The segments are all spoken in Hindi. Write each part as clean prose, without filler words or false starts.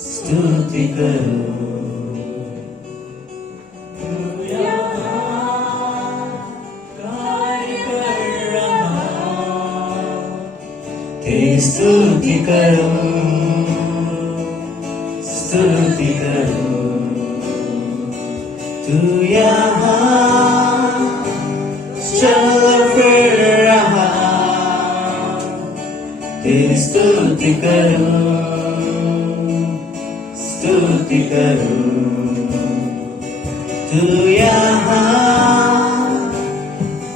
स्तुति करो तेरी स्तुति करो, स्तुति करो। तू यहाँ चल फिर रहा, तेरी स्तुति करो, स्तुति करो। तू यहाँ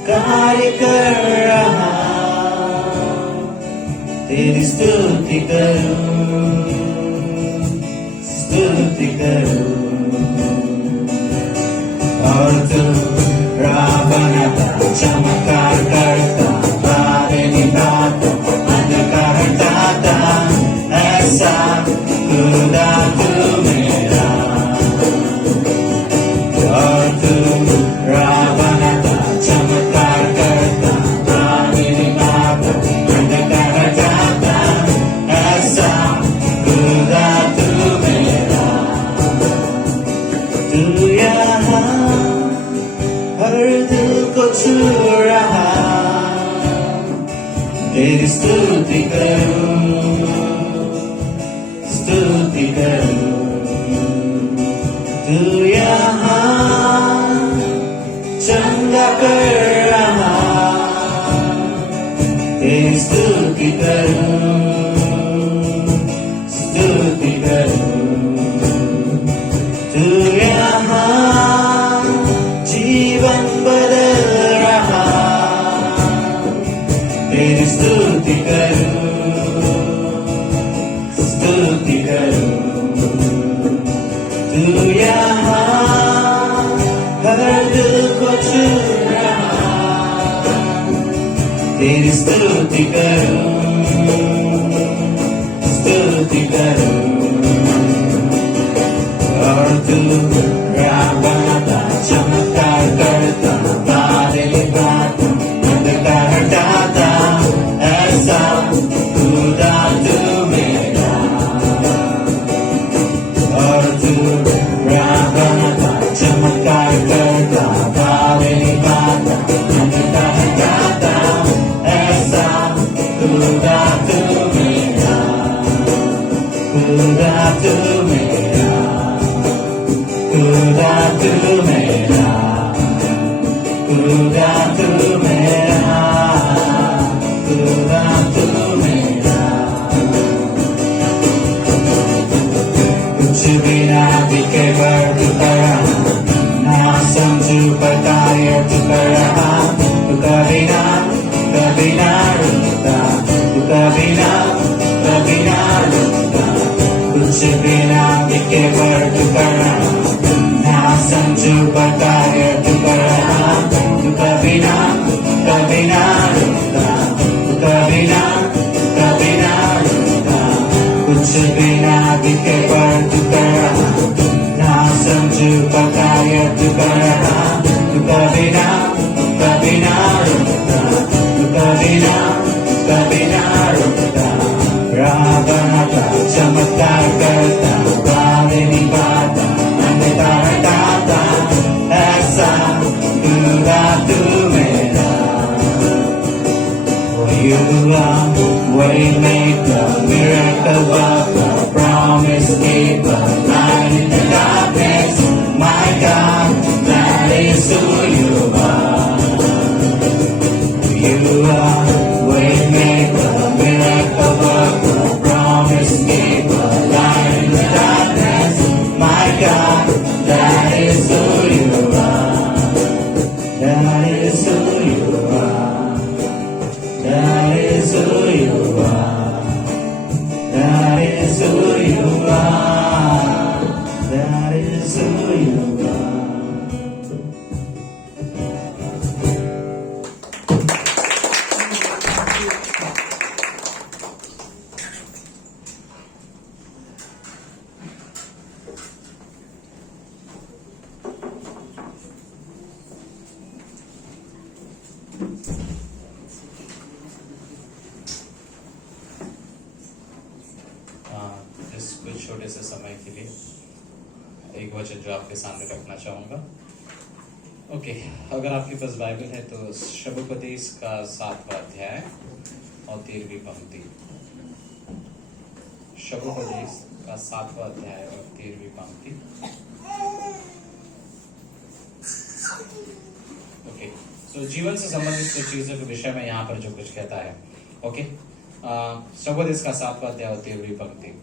कार्य कर रहा, तेरी स्तुति करो, स्तुति करो। और तू राह बनाता, चमत्कार करता, बारे निभाता, अंधकार हटाता, ऐसा खुदा तू मेरा। और तू राह बनाता, चमत्कार करता, बारे निभाता, अंधकार हटाता, ऐसा खुदा तू मेरा। तू यहाँ हर दिल को छू रहा, तेरी स्तुति करूं, स्तुति करूं। तू यहाँ चंगा कर रहा, तेरी स्तुति करूं, स्तुति करूं। तू यहाँ जीवन बदल रहा, तेरी स्तुति करूं, स्तुति करूं। तू यहाँ हर दिल को छू रहा, तेरी स्तुति करूं, स्तुति करूं। और तू राह बनाता, चमत्कार करता, बादल निभाता, अंधकार हटाता, ऐसा खुदा तू मेरा। और तू राह बनाता, चमत्कार करता, बादल निभाता, अंधकार हटाता, ऐसा खुदा तू मेरा, खुदा तू मेरा, खुदा तू मेरा, खुदा तू मेरा, खुदा तू मेरा। कुछ भी ना दिखे पर तू कर रहा, ना समझू बताए तू कर रहा। तू कभी ना रुकता, तू कभी ना रुकता। कुछ भी ना दिखे पर तू कर रहा, ना समझू बताए तू कर रहा। तू कभी ना रुकता, तू कभी ना रुकता। कुछ भी ना दिखे पर तू कर रहा, ना समझू बताए तू कर रहा। तू कभी ना रुकता, तू कभी ना रुकता। राह बनाता, चमत्कार करता, बादल निभाता, अंधकार हटाता, ऐसा खुदा तू मेरा। You are waymaker, miracle worker, promise keeper, light in the darkness. My God, that is who you are. You are waymaker, miracle worker, promise keeper, light in the darkness. My God, that is who you are. That is who you are. That is who you are. That is who you are. That is who you are. कुछ छोटे से समय के लिए एक वचन जो आपके सामने रखना चाहूंगा। ओके, अगर आपके पास बाइबल है तो शबोपदेश का 7वां अध्याय और 13वीं पंक्ति। शबोपदेश का 7वां अध्याय और 13वीं पंक्ति। ओके, तो जीवन से संबंधित कुछ चीजों के विषय में यहाँ पर जो कुछ कहता है। ओके, शबोपदेश का 7वां अध्याय और 13वीं पंक्ति।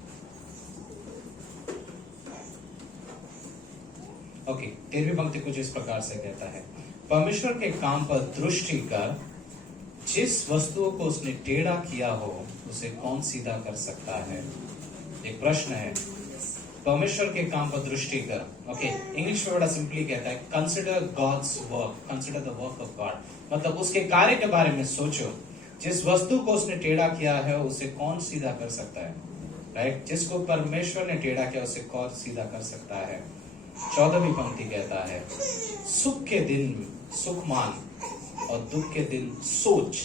ओके, 13वीं पंक्ति कुछ इस प्रकार से कहता है, परमेश्वर के काम पर दृष्टि कर, जिस वस्तुओं को उसने टेढ़ा किया हो उसे कौन सीधा कर सकता है। एक प्रश्न है, परमेश्वर के काम पर दृष्टि कर। ओके, इंग्लिश में बड़ा सिंपली कहता है, consider God's work, consider the work of God. मतलब उसके कार्य के बारे में सोचो, जिस वस्तु को उसने टेढ़ा किया है उसे कौन सीधा कर सकता है। राइट, जिसको परमेश्वर ने टेढ़ा किया उसे कौन सीधा कर सकता है। 14वीं पंक्ति कहता है, सुख के दिन सुख मान और दुख के दिन सोच,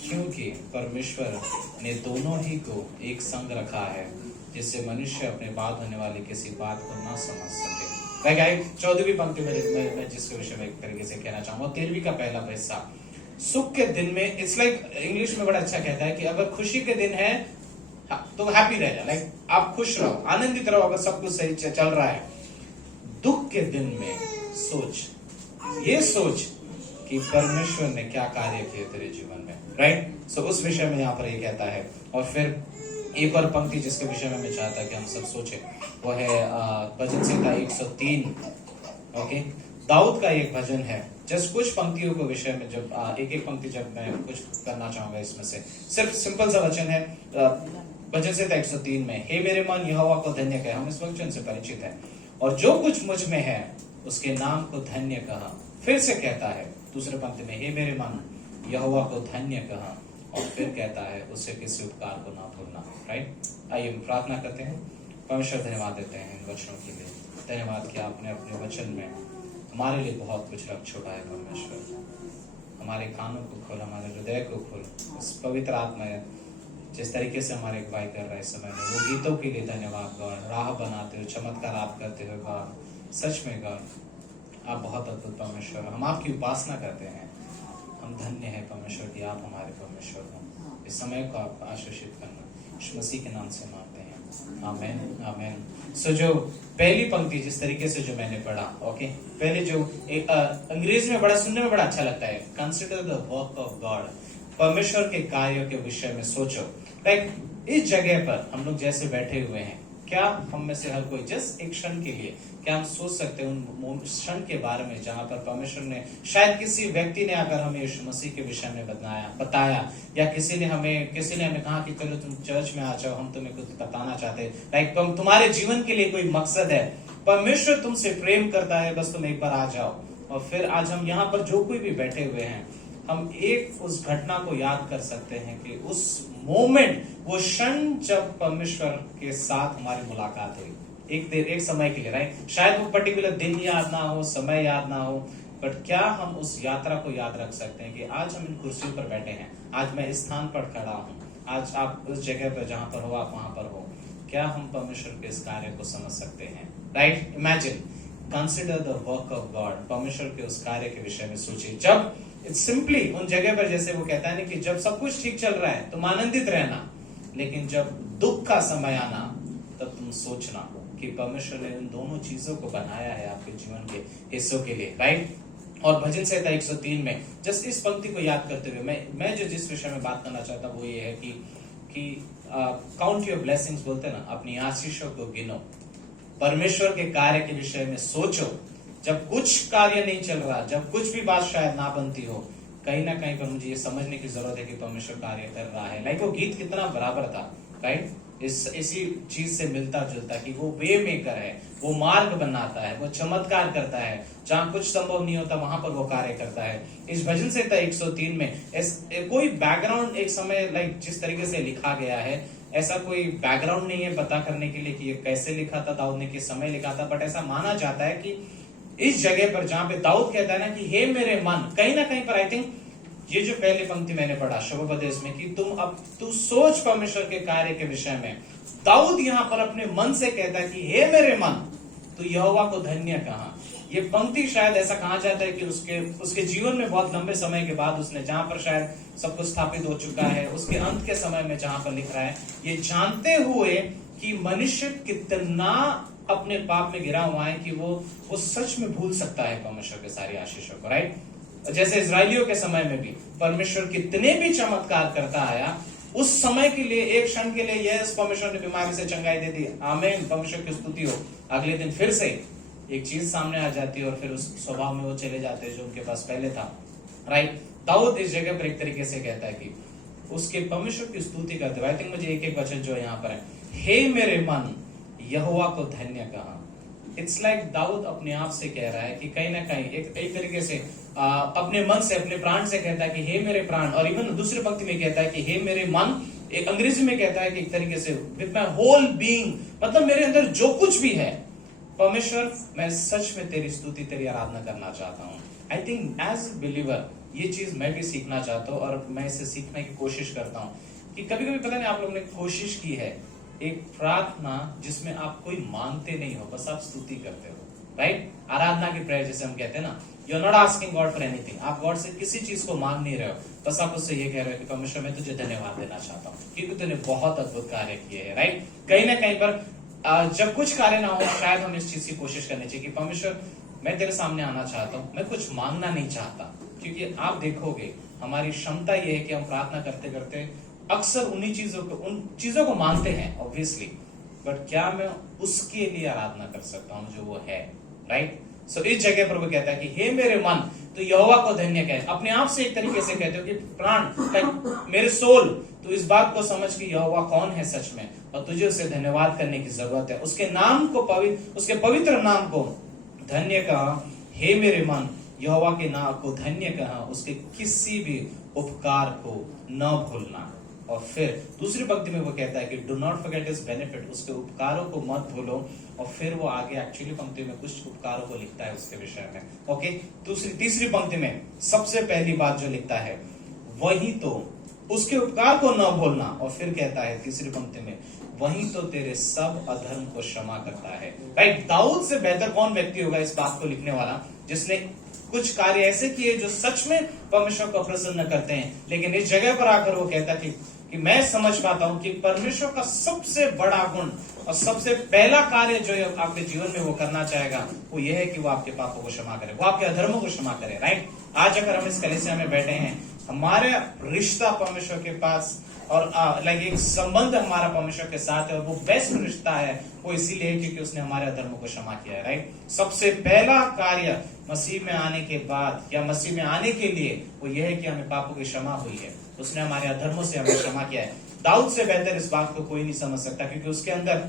क्योंकि परमेश्वर ने दोनों ही को एक संग रखा है, जिससे मनुष्य अपने बाद होने वाली किसी बात को ना समझ सके। 14वीं पंक्ति में मैं जिसके विषय में एक तरीके से कहना चाहूंगा, 13वीं का पहला हिस्सा, सुख के दिन में, इट्स लाइक इंग्लिश में बड़ा अच्छा कहता है कि अगर खुशी के दिन है तो हैप्पी रह जाए, लाइक आप खुश रहो, आनंदित रहो अगर सब कुछ सही चल रहा है। दुख के दिन में सोच, ये सोच कि परमेश्वर ने क्या कार्य किए तेरे जीवन में। राइट, सो उस विषय में यहाँ पर ये कहता है। और फिर एक और पंक्ति जिसके विषय में मैं चाहता कि हम सब सोचें, वो है भजन संहिता 103। ओके, दाऊद का एक भजन है। जस्ट कुछ पंक्तियों के विषय में जब एक एक पंक्ति जब मैं कुछ करना चाहूंगा इसमें से, सिर्फ सिंपल सा वचन है भजन संहिता 103 में, हे मेरे मन यहोवा को धन्य कह। हम इस वचन से परिचित हैं, और जो कुछ मुझ में है उसके नाम को धन्य कहा। फिर से कहता है दूसरे पंक्ति में, हे मेरे मन यहोवा को धन्य कहा, और फिर कहता है उसे किसी उपकार को ना भूलना। राइट, आइए हम प्रार्थना करते हैं। परमेश्वर धन्यवाद देते हैं इन वचनों के लिए। धन्यवाद कि आपने अपने वचन में हमारे लिए बहुत कुछ रख छोड़ा है। परमेश्वर, हमारे कानों को खोल, हमारे हृदय को खोल। उस पवित्र आत्मा जिस तरीके से हमारे अगुवाई कर रहा है समय में, वो गीतों के लिए धन्यवाद गॉड। राह बनाते हो, चमत्कार आप करते हो गॉड। सच में गॉड आप बहुत अद्भुत परमेश्वर, हम आपकी उपासना करते हैं। हम धन्य है परमेश्वर कि आप हमारे परमेश्वर हो। इस समय को आप आशीषित करना, यीशु मसीह के नाम से मांगते हैं, आमेन आमेन। सो जो पहली पंक्ति जिस तरीके से जो मैंने पढ़ा, ओके, पहले जो अंग्रेजी में बड़ा सुनने में बड़ा अच्छा लगता है, consider the work of God, परमेश्वर के कार्यों के विषय में सोचो। लाइक इस जगह पर हम लोग जैसे बैठे हुए हैं, क्या हम में से हर कोई जस्ट एक क्षण के लिए क्या हम सोच सकते हैं उन क्षण के बारे में जहां पर परमेश्वर ने, शायद किसी व्यक्ति ने अगर हमें यीशु मसीह के विषय में बताया, या किसी ने हमें कहा कि चलो तुम चर्च में आ जाओ, हम तुम्हें कुछ बताना चाहते हैं। लाइक तुम्हारे जीवन के लिए कोई मकसद है, परमेश्वर तुमसे प्रेम करता है, बस तुम एक बार आ जाओ। और फिर आज हम यहाँ पर जो कोई भी बैठे हुए हैं, हम एक उस घटना को याद कर सकते हैं कि उस मोमेंट, वो क्षण जब परमेश्वर के साथ हमारी मुलाकात हुई, एक समय के लिए। राइट, शायद वो पर्टिकुलर दिन याद ना हो, समय याद ना हो, बट क्या हम उस यात्रा को याद रख सकते हैं कि आज हम इन कुर्सियों पर बैठे हैं, आज मैं इस स्थान पर खड़ा हूँ, आज आप उस जगह पर जहां पर हो, आप वहां पर हो। क्या हम परमेश्वर के इस कार्य को समझ सकते हैं। Right, imagine, consider the work of God, परमेश्वर के उस कार्य के विषय में सोचिए। जब सिंपली उन जगह पर, जैसे वो कहता है ना कि जब सब कुछ ठीक चल रहा है तुम आनंदित रहना, लेकिन जब दुख का समय आना तब तुम सोचना कि परमेश्वर ने उन दोनों चीजों को बनाया है आपके जीवन के हिस्सों के लिए। राइट, और भजन संहिता 103 में जस्ट इस पंक्ति को याद करते हुए मैं जो जिस विषय में बात करना चाहता हूँ वो ये है कि काउंट योर ब्लेसिंग्स बोलते हैं ना, अपनी आशीषों को गिनो, परमेश्वर के कार्य के विषय में सोचो। जब कुछ कार्य नहीं चल रहा, जब कुछ भी बात शायद ना बनती हो, कहीं ना कहीं पर मुझे ये समझने की जरूरत है कि परमेश्वर कार्य कर रहा है। लाइक वो गीत कितना बराबर था। राइट, इसी चीज से मिलता जुलता कि वो वे मेकर है, वो मार्ग बनाता है, वो चमत्कार करता है, जहां कुछ संभव नहीं होता वहां पर वो कार्य करता है। इस भजन संहिता 103 में कोई बैकग्राउंड एक समय, लाइक जिस तरीके से लिखा गया है, ऐसा कोई बैकग्राउंड नहीं है पता करने के लिए कि ये कैसे लिखा था, दाऊद ने किस समय लिखा था, बट ऐसा माना जाता है कि इस जगह पर जहां पे दाऊद कहता है ना कि हे मेरे मन, कहीं ना कहीं पर आई थिंक ये जो पहली पंक्ति मैंने पढ़ा शबोपदेश में कि तू सोच परमेश्वर के कार्य के विषय में, दाऊद यहां पर अपने मन से कहता है कि हे मेरे मन, तो यहोवा को धन्य कहा। ये पंक्ति शायद ऐसा कहा जाता है कि उसके जीवन में बहुत लंबे समय के बाद उसने, जहां पर शायद सब कुछ स्थापित हो चुका है, उसके अंत के समय में जहां पर लिख रहा है, ये जानते हुए कि मनुष्य कितना अपने पाप में गिरा हुआ है कि वो सच में भूल सकता है परमेश्वर के सारी आशीषों को, राइट। जैसे इजरायलियों के समय में भी परमेश्वर कितने भी चमत्कार करता आया, उस समय के लिए, एक क्षण के लिए, यस परमेश्वर ने बीमारी से चंगाई दे दी, आमीन, परमेश्वर की स्तुति हो। अगले दिन फिर से एक चीज सामने आ जाती है और फिर उस स्वभाव में वो चले जाते हैं जो उनके पास पहले था, राइट। दाऊद इस जगह पर एक तरीके से कहता है कि उसके परमेश्वर की स्तुति करते हुए, आई थिंक मुझे एक एक वचन जो यहाँ पर है, हे मेरे मन यहोवा को धन्य कहा। इट्स लाइक दाऊद अपने आप से कह रहा है कि कहीं ना कहीं एक तरीके से अपने मन से, अपने प्राण से कहता है कि हे मेरे प्राण, और इवन दूसरे पंक्ति में कहता है कि हे मेरे मन, एक अंग्रेजी में कहता है कि एक तरीके से विद माय होल बीइंग, मतलब मेरे अंदर जो कुछ भी है, परमेश्वर मैं सच में तेरी स्तुति, तेरी आराधना करना चाहता हूँ। आई थिंक एज बिलीवर ये चीज मैं भी सीखना चाहता हूँ और मैं इसे सीखने की कोशिश करता हूँ कि कभी कभी पता नहीं आप लोगों ने कोशिश की है एक प्रार्थना जिसमें आप कोई मांगते नहीं हो, बस आप स्तुति करते हो, राइट। आराधना की प्रेयर जिसे हम कहते हैं ना, you are not asking God for anything, आप गॉड से किसी चीज को मांग नहीं रहे हो, बस आप उससे ये कह रहे हो कि परमेश्वर मैं तुझे धन्यवाद देना चाहता हूँ क्योंकि तूने बहुत अद्भुत कार्य किए हैं, राइट। कहीं ना कहीं पर जब कुछ कार्य ना हो, शायद हम इस चीज की कोशिश करनी चाहिए कि परमेश्वर मैं तेरे सामने आना चाहता हूँ, मैं कुछ मांगना नहीं चाहता, क्योंकि आप देखोगे हमारी क्षमता ये है कि हम प्रार्थना करते करते अक्सर उन चीजों को मांगते हैं ऑब्वियसली, बट क्या मैं उसके लिए आराधना कर सकता हूं जो वो है, राइट। सो इस जगह पर वो कहता है कि हे मेरे मन, तो यहोवा को धन्य कहे। अपने आप से एक तरीके से कहते हो कि प्राण, मेरे सोल, तो इस बात को समझ कि यहोवा कौन है सच में, और तुझे उसे धन्यवाद करने की जरूरत है। उसके नाम को उसके पवित्र नाम को धन्य कहा। हे मेरे मन, यहोवा के नाम को धन्य कहा, उसके किसी भी उपकार को न भूलना। और फिर दूसरी पंक्ति में वो कहता है कि do not forget his benefit, उसके उपकारों को मत भूलो। और फिर वो आगे एक्चुअली पंक्ति में कुछ उपकारों को लिखता है उसके विषय में, ओके। तीसरी पंक्ति में सबसे पहली बात जो लिखता है वही तो उसके उपकार को न भूलना, और फिर कहता है तीसरी पंक्ति में वही तो तेरे सब अधर्म को क्षमा करता है, राइट। दाऊद से बेहतर कौन व्यक्ति होगा इस बात को लिखने वाला, जिसने कुछ कार्य ऐसे किए जो सच में परमेश्वर को प्रसन्न करते हैं, लेकिन इस जगह पर आकर वो कहता कि मैं समझ पाता हूं कि परमेश्वर का सबसे बड़ा गुण और सबसे पहला कार्य जो आपके जीवन में वो करना चाहेगा वो ये है कि वो आपके पापों को क्षमा करे, वो आपके अधर्मों को क्षमा करे, राइट। आज अगर हम इस कलीसिया में बैठे हैं, हमारे रिश्ता परमेश्वर के पास और लाइक एक संबंध हमारा परमेश्वर के साथ है, और वो बेस्ट रिश्ता है वो इसीलिए क्योंकि उसने हमारे अधर्मों को क्षमा किया है, राइट। सबसे पहला कार्य मसीह में आने के बाद या मसीह में आने के लिए वो ये है कि हमें पापों की क्षमा हुई है, उसने हमारे अधर्मों से हमें क्षमा किया है। दाऊद से बेहतर इस बात को कोई नहीं समझ सकता, क्योंकि उसके अंदर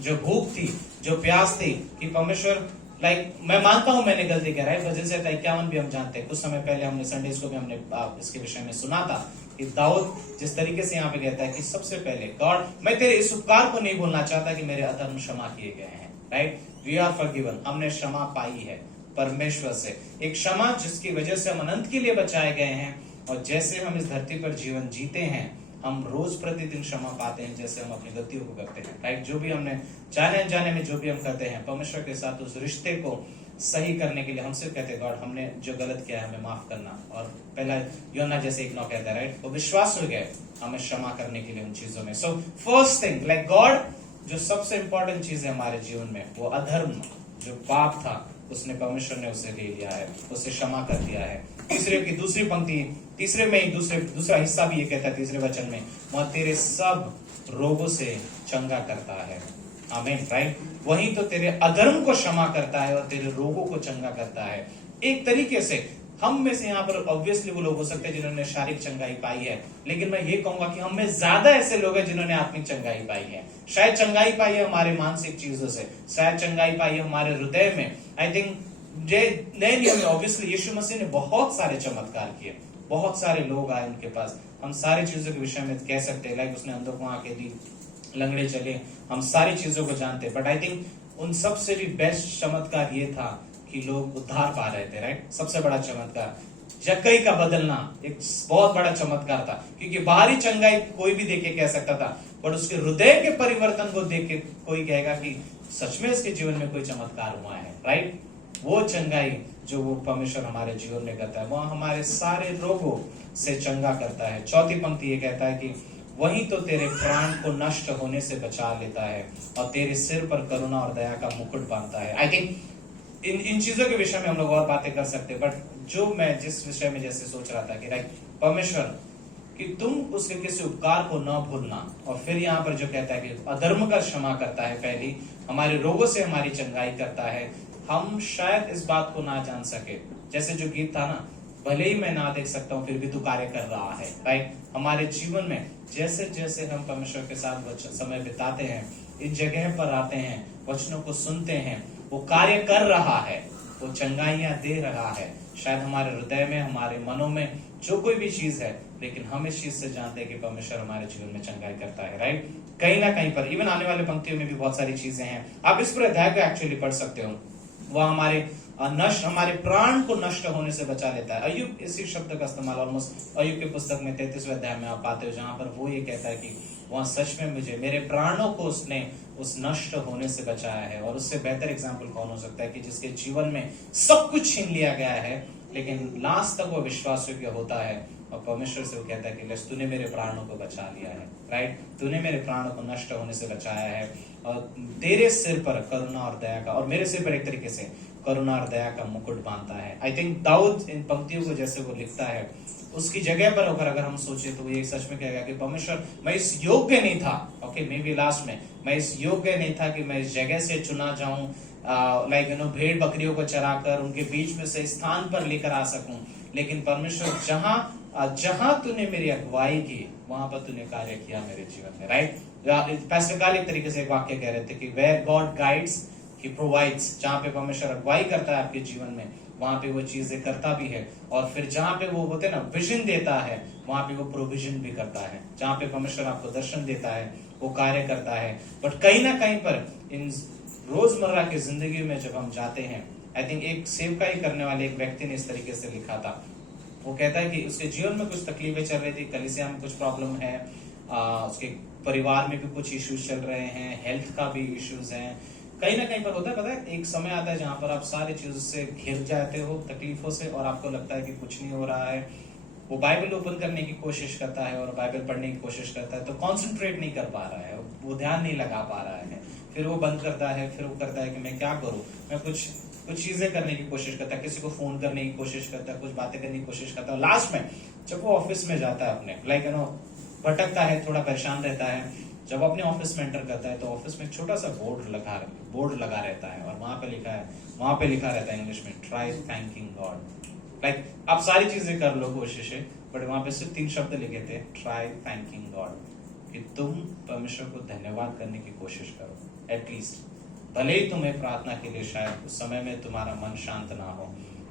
जो भूख थी, जो प्यास थी कि परमेश्वर, लाइक मैं मानता हूं मैंने गलती करा है, भजन से 51 भी हम जानते हैं, कुछ समय पहले हमने संडेज को भी हमने इसके विषय में सुना था कि दाऊद जिस तरीके से यहाँ पे कहता है कि सबसे पहले गॉड, मैं तेरे इस उपकार को नहीं भूलना चाहता कि मेरे अधर्म क्षमा किए गए हैं, राइट। वी आर फॉरगिवन, हमने क्षमा पाई है परमेश्वर से, एक क्षमा जिसकी वजह से हम अनंत के लिए बचाए गए हैं। और जैसे हम इस धरती पर जीवन जीते हैं, हम रोज प्रतिदिन क्षमा पाते हैं जैसे हम अपनी गलतियों को करते हैं, राइट। जो भी हमने जाने अनजाने में जो भी हम करते हैं, परमेश्वर के साथ उस रिश्ते को सही करने के लिए हम सिर्फ कहते हैं गॉड हमने जो गलत किया है हमें माफ करना। और पहला यूहन्ना जैसे 1:9 कहता है, राइट, वो विश्वास हो गए हमें क्षमा करने के लिए उन चीजों में। So first thing, like God, जो सबसे इंपॉर्टेंट चीज है हमारे जीवन में, वो अधर्म, जो पाप था, उसने परमेश्वर ने उसे ले लिया है, उसे क्षमा कर दिया है। दूसरी पंक्ति, दूसरा हिस्सा भी ये कहता है तीसरे वचन में, वह तेरे सब रोगों से चंगा करता है, आमीन, राइट। वही तो तेरे अधर्म को क्षमा करता है और तेरे रोगों को चंगा करता है। एक तरीके से हम में से यहाँ पर ऑब्वियसली वो लोग हो सकते हैं जिन्होंने शारीरिक चंगाई पाई है, लेकिन मैं ये कहूंगा कि हम में ज्यादा ऐसे लोग हैं जिन्होंने आत्मिक चंगाई पाई है। शायद चंगाई पाई है हमारे मानसिक चीजों से, शायद चंगाई पाई है हमारे हृदय में। आई थिंक नए नियम में ऑब्वियसली यीशु मसीह ने बहुत सारे चमत्कार किए, बहुत सारे लोग आए उनके पास, हम सारी चीजों के विषय में कह सकते हैं, लाइक उसने अंधों को आंखें दी, लंगड़े चले, हम सारी चीजों को जानते हैं। बट आई थिंक उन सबसे भी बेस्ट चमत्कार ये था कि लोग उद्धार पा रहे थे, राइट। सबसे बड़ा चमत्कार जक्कई का बदलना एक बहुत बड़ा चमत्कार था, क्योंकि बाहरी चंगाई कोई भी देख के कह सकता था, बट उसके हृदय के परिवर्तन को देख के कोई कहेगा कि सच में इसके जीवन में कोई चमत्कार हुआ है, राइट। वो चंगाई जो वो परमेश्वर हमारे जीवन में करता है, वो हमारे सारे रोगों से चंगा करता है। चौथी पंक्ति ये कहता है कि वही तो तेरे प्राण को नष्ट होने से बचा लेता है और तेरे सिर पर करुणा और दया का मुकुट बांधता है। आई थिंक इन चीजों के विषय में हम लोग और बातें कर सकते हैं, बट जो मैं जिस विषय में जैसे सोच रहा था कि राइट, परमेश्वर कि तुम उसके किसी उपकार को न भूलना, और फिर यहाँ पर जो कहता है कि अधर्म का क्षमा करता है, पहली हमारे रोगों से हमारी चंगाई करता है। हम शायद इस बात को ना जान सके, जैसे जो गीत था ना, भले ही मैं ना देख सकता हूँ फिर भी तू कार्य कर रहा है, राइट। हमारे जीवन में जैसे जैसे हम परमेश्वर के साथ समय बिताते हैं, इस जगह पर आते हैं, वचनों को सुनते हैं, वो कार्य कर रहा है, वो चंगाइयां दे रहा है, शायद हमारे हृदय में, हमारे मनों में जो कोई भी चीज है, लेकिन हम इस चीज से जानते हैं कि परमेश्वर हमारे जीवन में चंगाई करता है, राइट। कहीं ना कहीं पर इवन आने वाले पंक्तियों में भी बहुत सारी चीजें हैं, आप इस पूरे अध्याय को एक्चुअली पढ़ सकते हो। वह हमारे प्राण को नष्ट होने से बचा लेता है। अय्यूब इसी शब्द का इस्तेमाल ऑलमोस्ट अय्यूब की पुस्तक में 33वें अध्याय में आप पाते हो, जहां पर वो ये कहता है कि वह सच में मुझे, मेरे प्राणों को उसने उस नष्ट होने से बचाया है। और उससे बेहतर एग्जाम्पल कौन हो सकता है कि जिसके जीवन में सब कुछ छीन लिया गया है, लेकिन लास्ट तक वो विश्वास योग्य होता है और परमेश्वर से वो कहता है कि लेस तूने मेरे प्राणों को बचा लिया है, राइट। तूने मेरे प्राणों को नष्ट होने से बचाया है और तेरे सिर पर करुणा और दया का, और मेरे सिर पर एक तरीके से करुणा और दया का मुकुट बांधता है। आई थिंक दाऊद इन पंक्तियों को जैसे वो लिखता है, उसकी जगह पर होकर अगर हम सोचे तो ये सच में कहेगा कि परमेश्वर मैं इस योग्य नहीं था, ओके मे बी लास्ट में मैं इस योग्य नहीं था कि मैं इस जगह से चुना जाऊं, लाइक यू नो भेड़ बकरियों को चराकर उनके बीच में से स्थान पर लेकर आ सकूं, लेकिन परमेश्वर जहां तूने मेरी अगुवाई की वहां पर तूने कार्य किया मेरे जीवन में, राइट। पास्टर काल एक तरीके से एक वाक्य कह रहे थे कि where God guides he provides, जहां पे परमेश्वर अगुवाई करता है आपके जीवन में, वहां पे वो चीजें करता भी है, और फिर जहां पे वो होते ना विजन देता है, वहां पे वो प्रोविजन भी करता है। जहां पे परमेश्वर आपको दर्शन देता है वो कार्य करता है। बट कहीं ना कहीं पर इन रोजमर्रा की जिंदगी में जब हम जाते हैं, आई थिंक एक सेवकाई करने वाले एक व्यक्ति ने इस तरीके से लिखा था, वो कहता है कि उसके जीवन में कुछ तकलीफें चल रही थी, कलीसिया में कुछ प्रॉब्लम है, उसके परिवार में भी कुछ इश्यूज चल रहे हैं, हेल्थ का भी इश्यूज हैं। कहीं ना कहीं पर होता है, पता है, एक समय आता है जहां पर आप सारी चीजों से घिर जाते हो, तकलीफों से, और आपको लगता है कि कुछ नहीं हो रहा है। वो बाइबल ओपन करने की कोशिश करता है और बाइबल पढ़ने की कोशिश करता है, तो कॉन्सेंट्रेट नहीं कर पा रहा है, वो ध्यान नहीं लगा पा रहा है। फिर वो बंद करता है, फिर वो करता है कि मैं क्या करूं, मैं कुछ चीजें करने की कोशिश करता है, किसी को फोन करने की कोशिश करता है, कुछ बातें करने की कोशिश करता है। लास्ट में जब वो ऑफिस में जाता है अपने, लाइक यू नो भटकता है, थोड़ा परेशान रहता है, जब अपने ऑफिस में एंटर करता है तो ऑफिस में एक छोटा सा बोर्ड लगा रहता है, और वहां पे लिखा रहता है इंग्लिश में, ट्राई थैंकिंग गॉड। लाइक आप सारी चीजें कर लो कोशिशें, बट वहां पे सिर्फ 3 शब्द लिखे थे, ट्राई थैंकिंग गॉड, कि तुम परमेश्वर को धन्यवाद करने की कोशिश करो एटलीस्ट। भले ही तुम्हें प्रार्थना के लिए शायद उस समय में तुम्हारा मन शांत ना हो,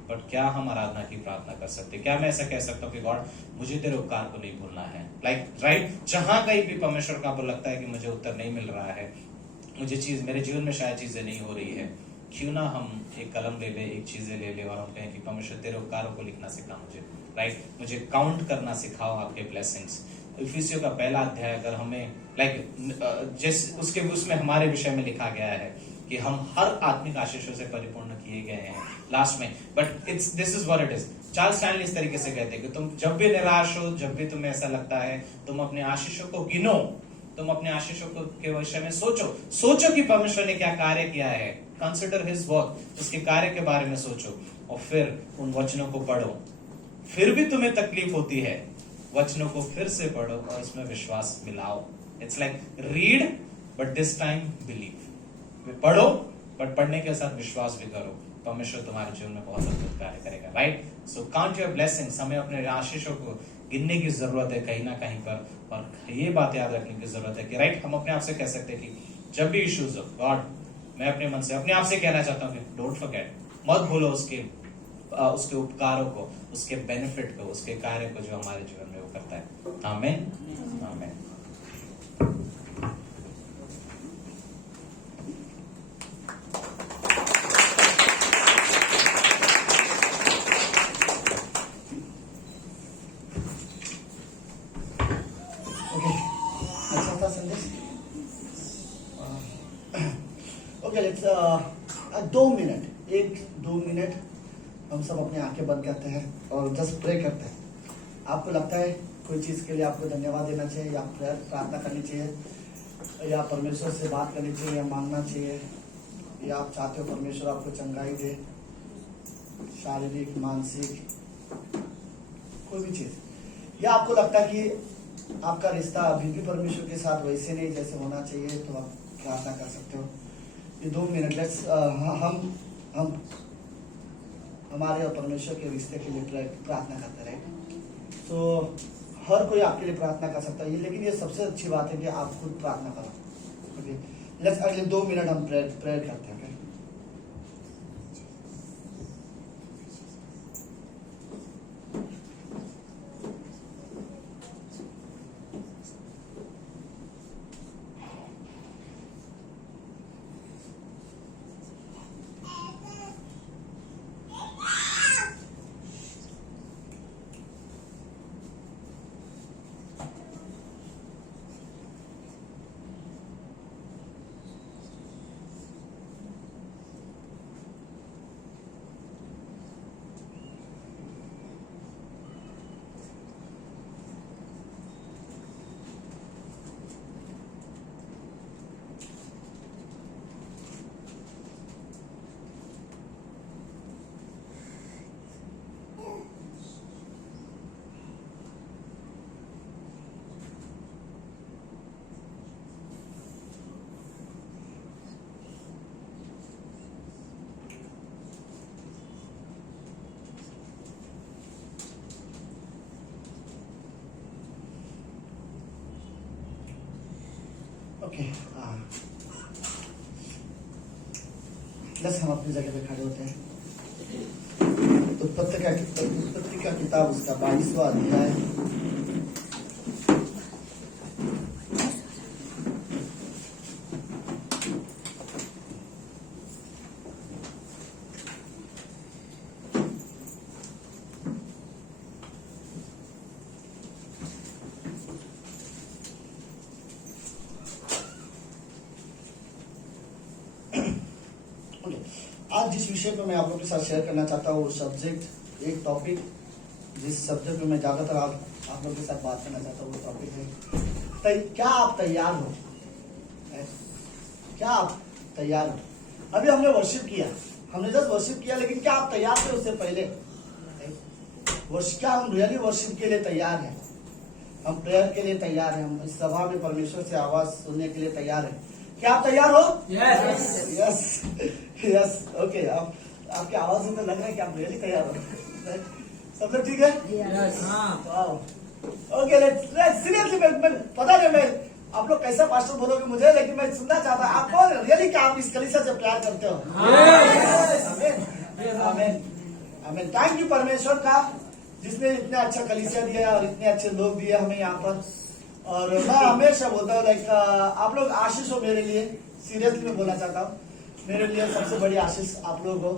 बट क्या हम आराधना की प्रार्थना कर सकते? क्या मैं ऐसा कह सकता हूँ कि गॉड मुझे तेरे उपकार को नहीं भूलना है, लाइक राइट। जहां कहीं भी परमेश्वर का आपको लगता है कि मुझे उत्तर नहीं मिल रहा है, मुझे मेरे जीवन में शायद चीजें नहीं हो रही है, क्यों ना हम एक कलम ले ले, एक चीजें ले ले, और हम कहें कि परमेश्वर तेरे उपकारों को लिखना सिखा मुझे, राइट। मुझे काउंट करना सिखाओ आपके ब्लेसिंग्स। इफिसियों का 1 अध्याय अगर हमें लाइक उसके उसमें हमारे विषय में लिखा गया है कि हम हर आत्मिक आशीषों से परिपूर्ण किए गए हैं लास्ट में, but this is what it is. Charles Stanley इस तरीके से कहते हैं कि तुम जब भी निराश हो, जब भी तुम्हें ऐसा लगता है, तुम अपने आशीषों को गिनो, तुम अपने आशीषों को के विषय में सोचो कि परमेश्वर ने क्या कार्य किया है, कंसिडर हिज वर्क, उसके कार्य के बारे में सोचो, और फिर उन वचनों को पढ़ो। फिर भी तुम्हें तकलीफ होती है, वचनों को फिर से पढ़ो और उसमें विश्वास मिलाओ। It's like read but this time believe. पढ़ो बट पढ़ने के साथ विश्वास भी करो, परमेश्वर तुम्हारे जीवन में बहुत अद्भुत कार्य करेगा, right. So count your blessings. हमें अपने आशीषों को गिनने की जरूरत है कहीं ना कहीं पर, और ये बात याद रखने की जरूरत है कि राइट, हम अपने आप से कह सकते हैं कि जब भी इश्यूज हो, गॉड मैं अपने मन से अपने आप से कहना चाहता हूँ कि डोंट फॉरगेट, मत भूलो उसके उपकारों को, उसके बेनिफिट को, उसके कार्य को जो हमारे जीवन में वो करता है। आमीन आमीन। अच्छा था संदेश। ओके लेट्स 2 मिनट, 1-2 मिनट हम सब अपनी आंखें बंद करते हैं और जस्ट प्रे करते हैं। आपको लगता है कोई चीज के लिए आपको धन्यवाद देना चाहिए, या प्रार्थना करनी चाहिए, या परमेश्वर से बात करनी चाहिए, या मांगना चाहिए, या आप चाहते हो परमेश्वर आपको चंगाई दे, शारीरिक, मानसिक, कोई भी चीज, या आपको लगता है कि आपका रिश्ता अभी भी परमेश्वर के साथ वैसे नहीं जैसे होना चाहिए, तो आप प्रार्थना कर सकते हो। ये 2 मिनट लेट्स हम हमारे और परमेश्वर के रिश्ते के लिए प्रार्थना करते रहे। तो हर कोई आपके लिए प्रार्थना कर सकता है, लेकिन ये सबसे अच्छी बात है कि आप खुद प्रार्थना करो। ओके लेट्स अगले 2 मिनट हम प्रेयर करते हैं। ओके हम अपनी जगह पे खड़े होते हैं। उत्पत्ति का किताब उसका 22वां अध्याय, आज जिस विषय पर मैं आप लोगों के साथ शेयर करना चाहता हूँ, वो सब्जेक्ट, एक टॉपिक जिस सब्जेक्ट में मैं ज्यादातर आप लोगों के साथ बात करना चाहता हूँ, वो टॉपिक है क्या आप तैयार हो? क्या आप तैयार हो? अभी हमने वर्शिप किया, हमने जस्ट वर्शिप किया, लेकिन क्या आप तैयार थे उससे पहले? क्या हम रियली वर्शिप के लिए तैयार हैं? हम प्रेयर के लिए तैयार हैं? हम इस सभा में परमेश्वर से आवाज सुनने के लिए तैयार हैं? क्या आप तैयार हो? Yes yes yes. ओके, आपकी आवाज में लग रहा है कि आप रियली तैयार हो। सब लोग ठीक है? यस। ओके लेट्स सीरियसली, मैं पता नहीं मैं आप लोग कैसा पास्टर बोलोगे मुझे, लेकिन मैं सुनना चाहता हूँ आपको रियली क्या आप इस कलीसिया से प्यार करते हो? आमीन आमीन आमीन। थैंक यू परमेश्वर का जिसने इतना अच्छा कलीसिया दिया और इतने अच्छे लोग दिए हमें यहाँ पर। और मैं हमेशा बोलता हूँ लाइक आप लोग आशीष हो मेरे लिए, सीरियसली मैं बोलना चाहता हूँ, मेरे लिए सबसे बड़ी आशीष आप लोग हो।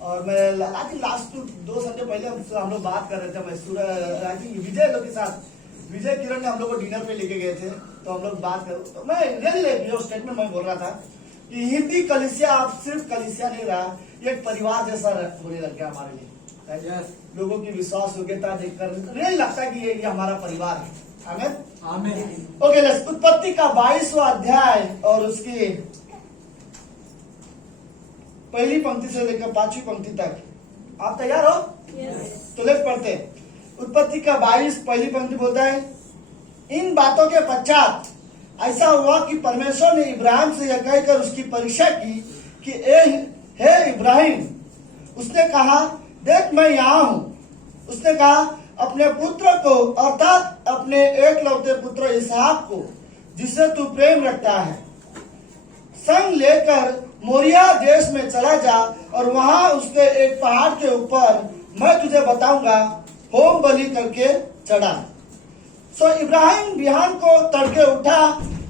और मैं आई थिंक लास्ट 2 संडे पहले हम लोग बात कर रहे थे, मैं आई थिंक विजय लोग के साथ, विजय किरण ने हम लोग को डिनर पे लेके गए थे, तो हम लोग बात कर, तो मैं रियली जो स्टेटमेंट मैं बोल रहा था कि हिंदी कलीसिया आप सिर्फ कलीसिया नहीं रहा, ये एक परिवार जैसा होने लग गया हमारे लिए। लोगों की विश्वास योग्यता देखकर रियली लगता है कि ये हमारा परिवार है। आमीन आमीन। ओके लेट्स उत्पत्ति का 22वां अध्याय और उसकी पहली पंक्ति से लेकर 5वीं पंक्ति तक। आप तैयार हो? तो लेट्स पढ़ते हैं। उत्पत्ति का 22 पहली पंक्ति बोलता है, इन बातों के पश्चात ऐसा हुआ कि परमेश्वर ने इब्राहिम से यह कहकर उसकी परीक्षा की कि हे इब्राहिम। उसने कहा, देख मैं यहाँ हूँ। उसने कहा, अपने पुत्र को अर्थात अपने एकलौते पुत्र इसहाक को जिसे तू प्रेम रखता है संग लेकर मोरिया देश में चला जा और वहां उसके एक पहाड़ के ऊपर मैं तुझे बताऊंगा होम बलि करके चढ़ा। सो इब्राहिम बिहान को तड़के उठा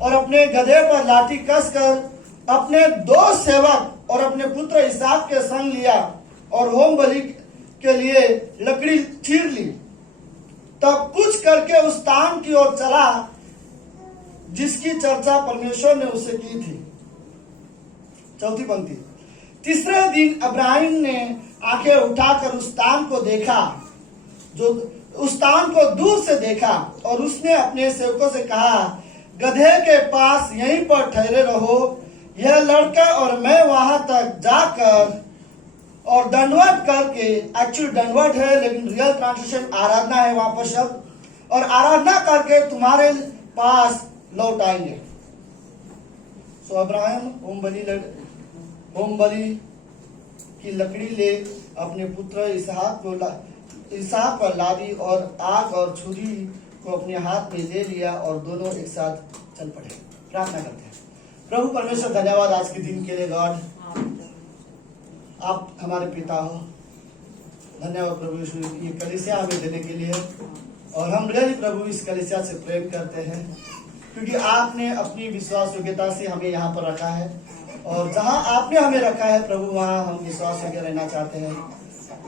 और अपने गधे पर लाठी कसकर अपने 2 सेवक और अपने पुत्र इसहाक के संग लिया और होम बलि के लिए लकड़ी चीर ली। तब कुछ करके उस स्थान की ओर चला जिसकी चर्चा परमेश्वर ने उसे की थी। चौथी पंक्ति, तीसरे दिन अब्राहम ने आंखें उठाकर उस स्थान को देखा, जो उस स्थान को दूर से देखा, और उसने अपने सेवकों से कहा, गधे के पास यहीं पर ठहरे रहो, यह लड़का और मैं वहां तक जाकर और दंडवत करके, एक्चुअली दंडवत है लेकिन रियल ट्रांसलेशन आराधना है वहां पर शब्द, और आराधना करके तुम्हारे पास लौट आएंगे। सो अब्राहम होम बलि की लकड़ी ले अपने पुत्र इसहाक पर लादी और आग और छुरी को अपने हाथ में ले लिया और दोनों एक साथ चल पड़े। प्रार्थना करते हैं। प्रभु परमेश्वर, धन्यवाद आज के दिन के लिए। गॉड, आप हमारे पिता हो। धन्यवाद प्रभु यीशु, ये कलीसिया हमें देने के लिए, और हम रियली प्रभु इस कलीसिया से प्रेम करते हैं, क्योंकि आपने अपनी विश्वास योग्यता से हमें यहाँ पर रखा है, और जहाँ आपने हमें रखा है प्रभु वहाँ हम विश्वास योग्य रहना चाहते हैं।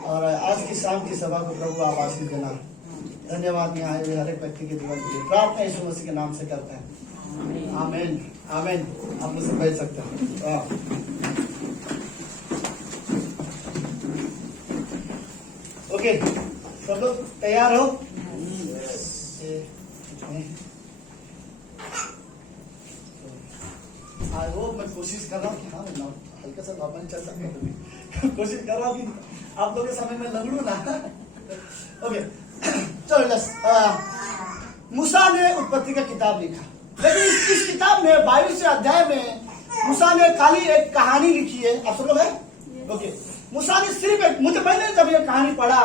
और आज की शाम की सभा को प्रभु आप आशीष देना। धन्यवाद यहाँ आए हुए हर एक व्यक्ति के जीवन के लिए। प्रार्थना यीशु मसीह के नाम से करते हैं, आमीन आमीन। आप मुझसे बैठ सकते हैं। ओके, सब लोग तैयार हो? वो मैं कोशिश कर रहा हूँ कि हाँ हल्का सा नॉर्मल चल सकता है। कोशिश कर रहा हूँ कि आप लोगों के सामने मैं लंगड़ू ना। ओके, चलो मूसा ने उत्पत्ति का किताब लिखा, लेकिन इस किताब में 22वें अध्याय में मूसा ने खाली एक कहानी लिखी है। आप सब लोग है? ओके, मूसा ने सिर्फ एक, मुझे मैंने जब ये कहानी पढ़ा,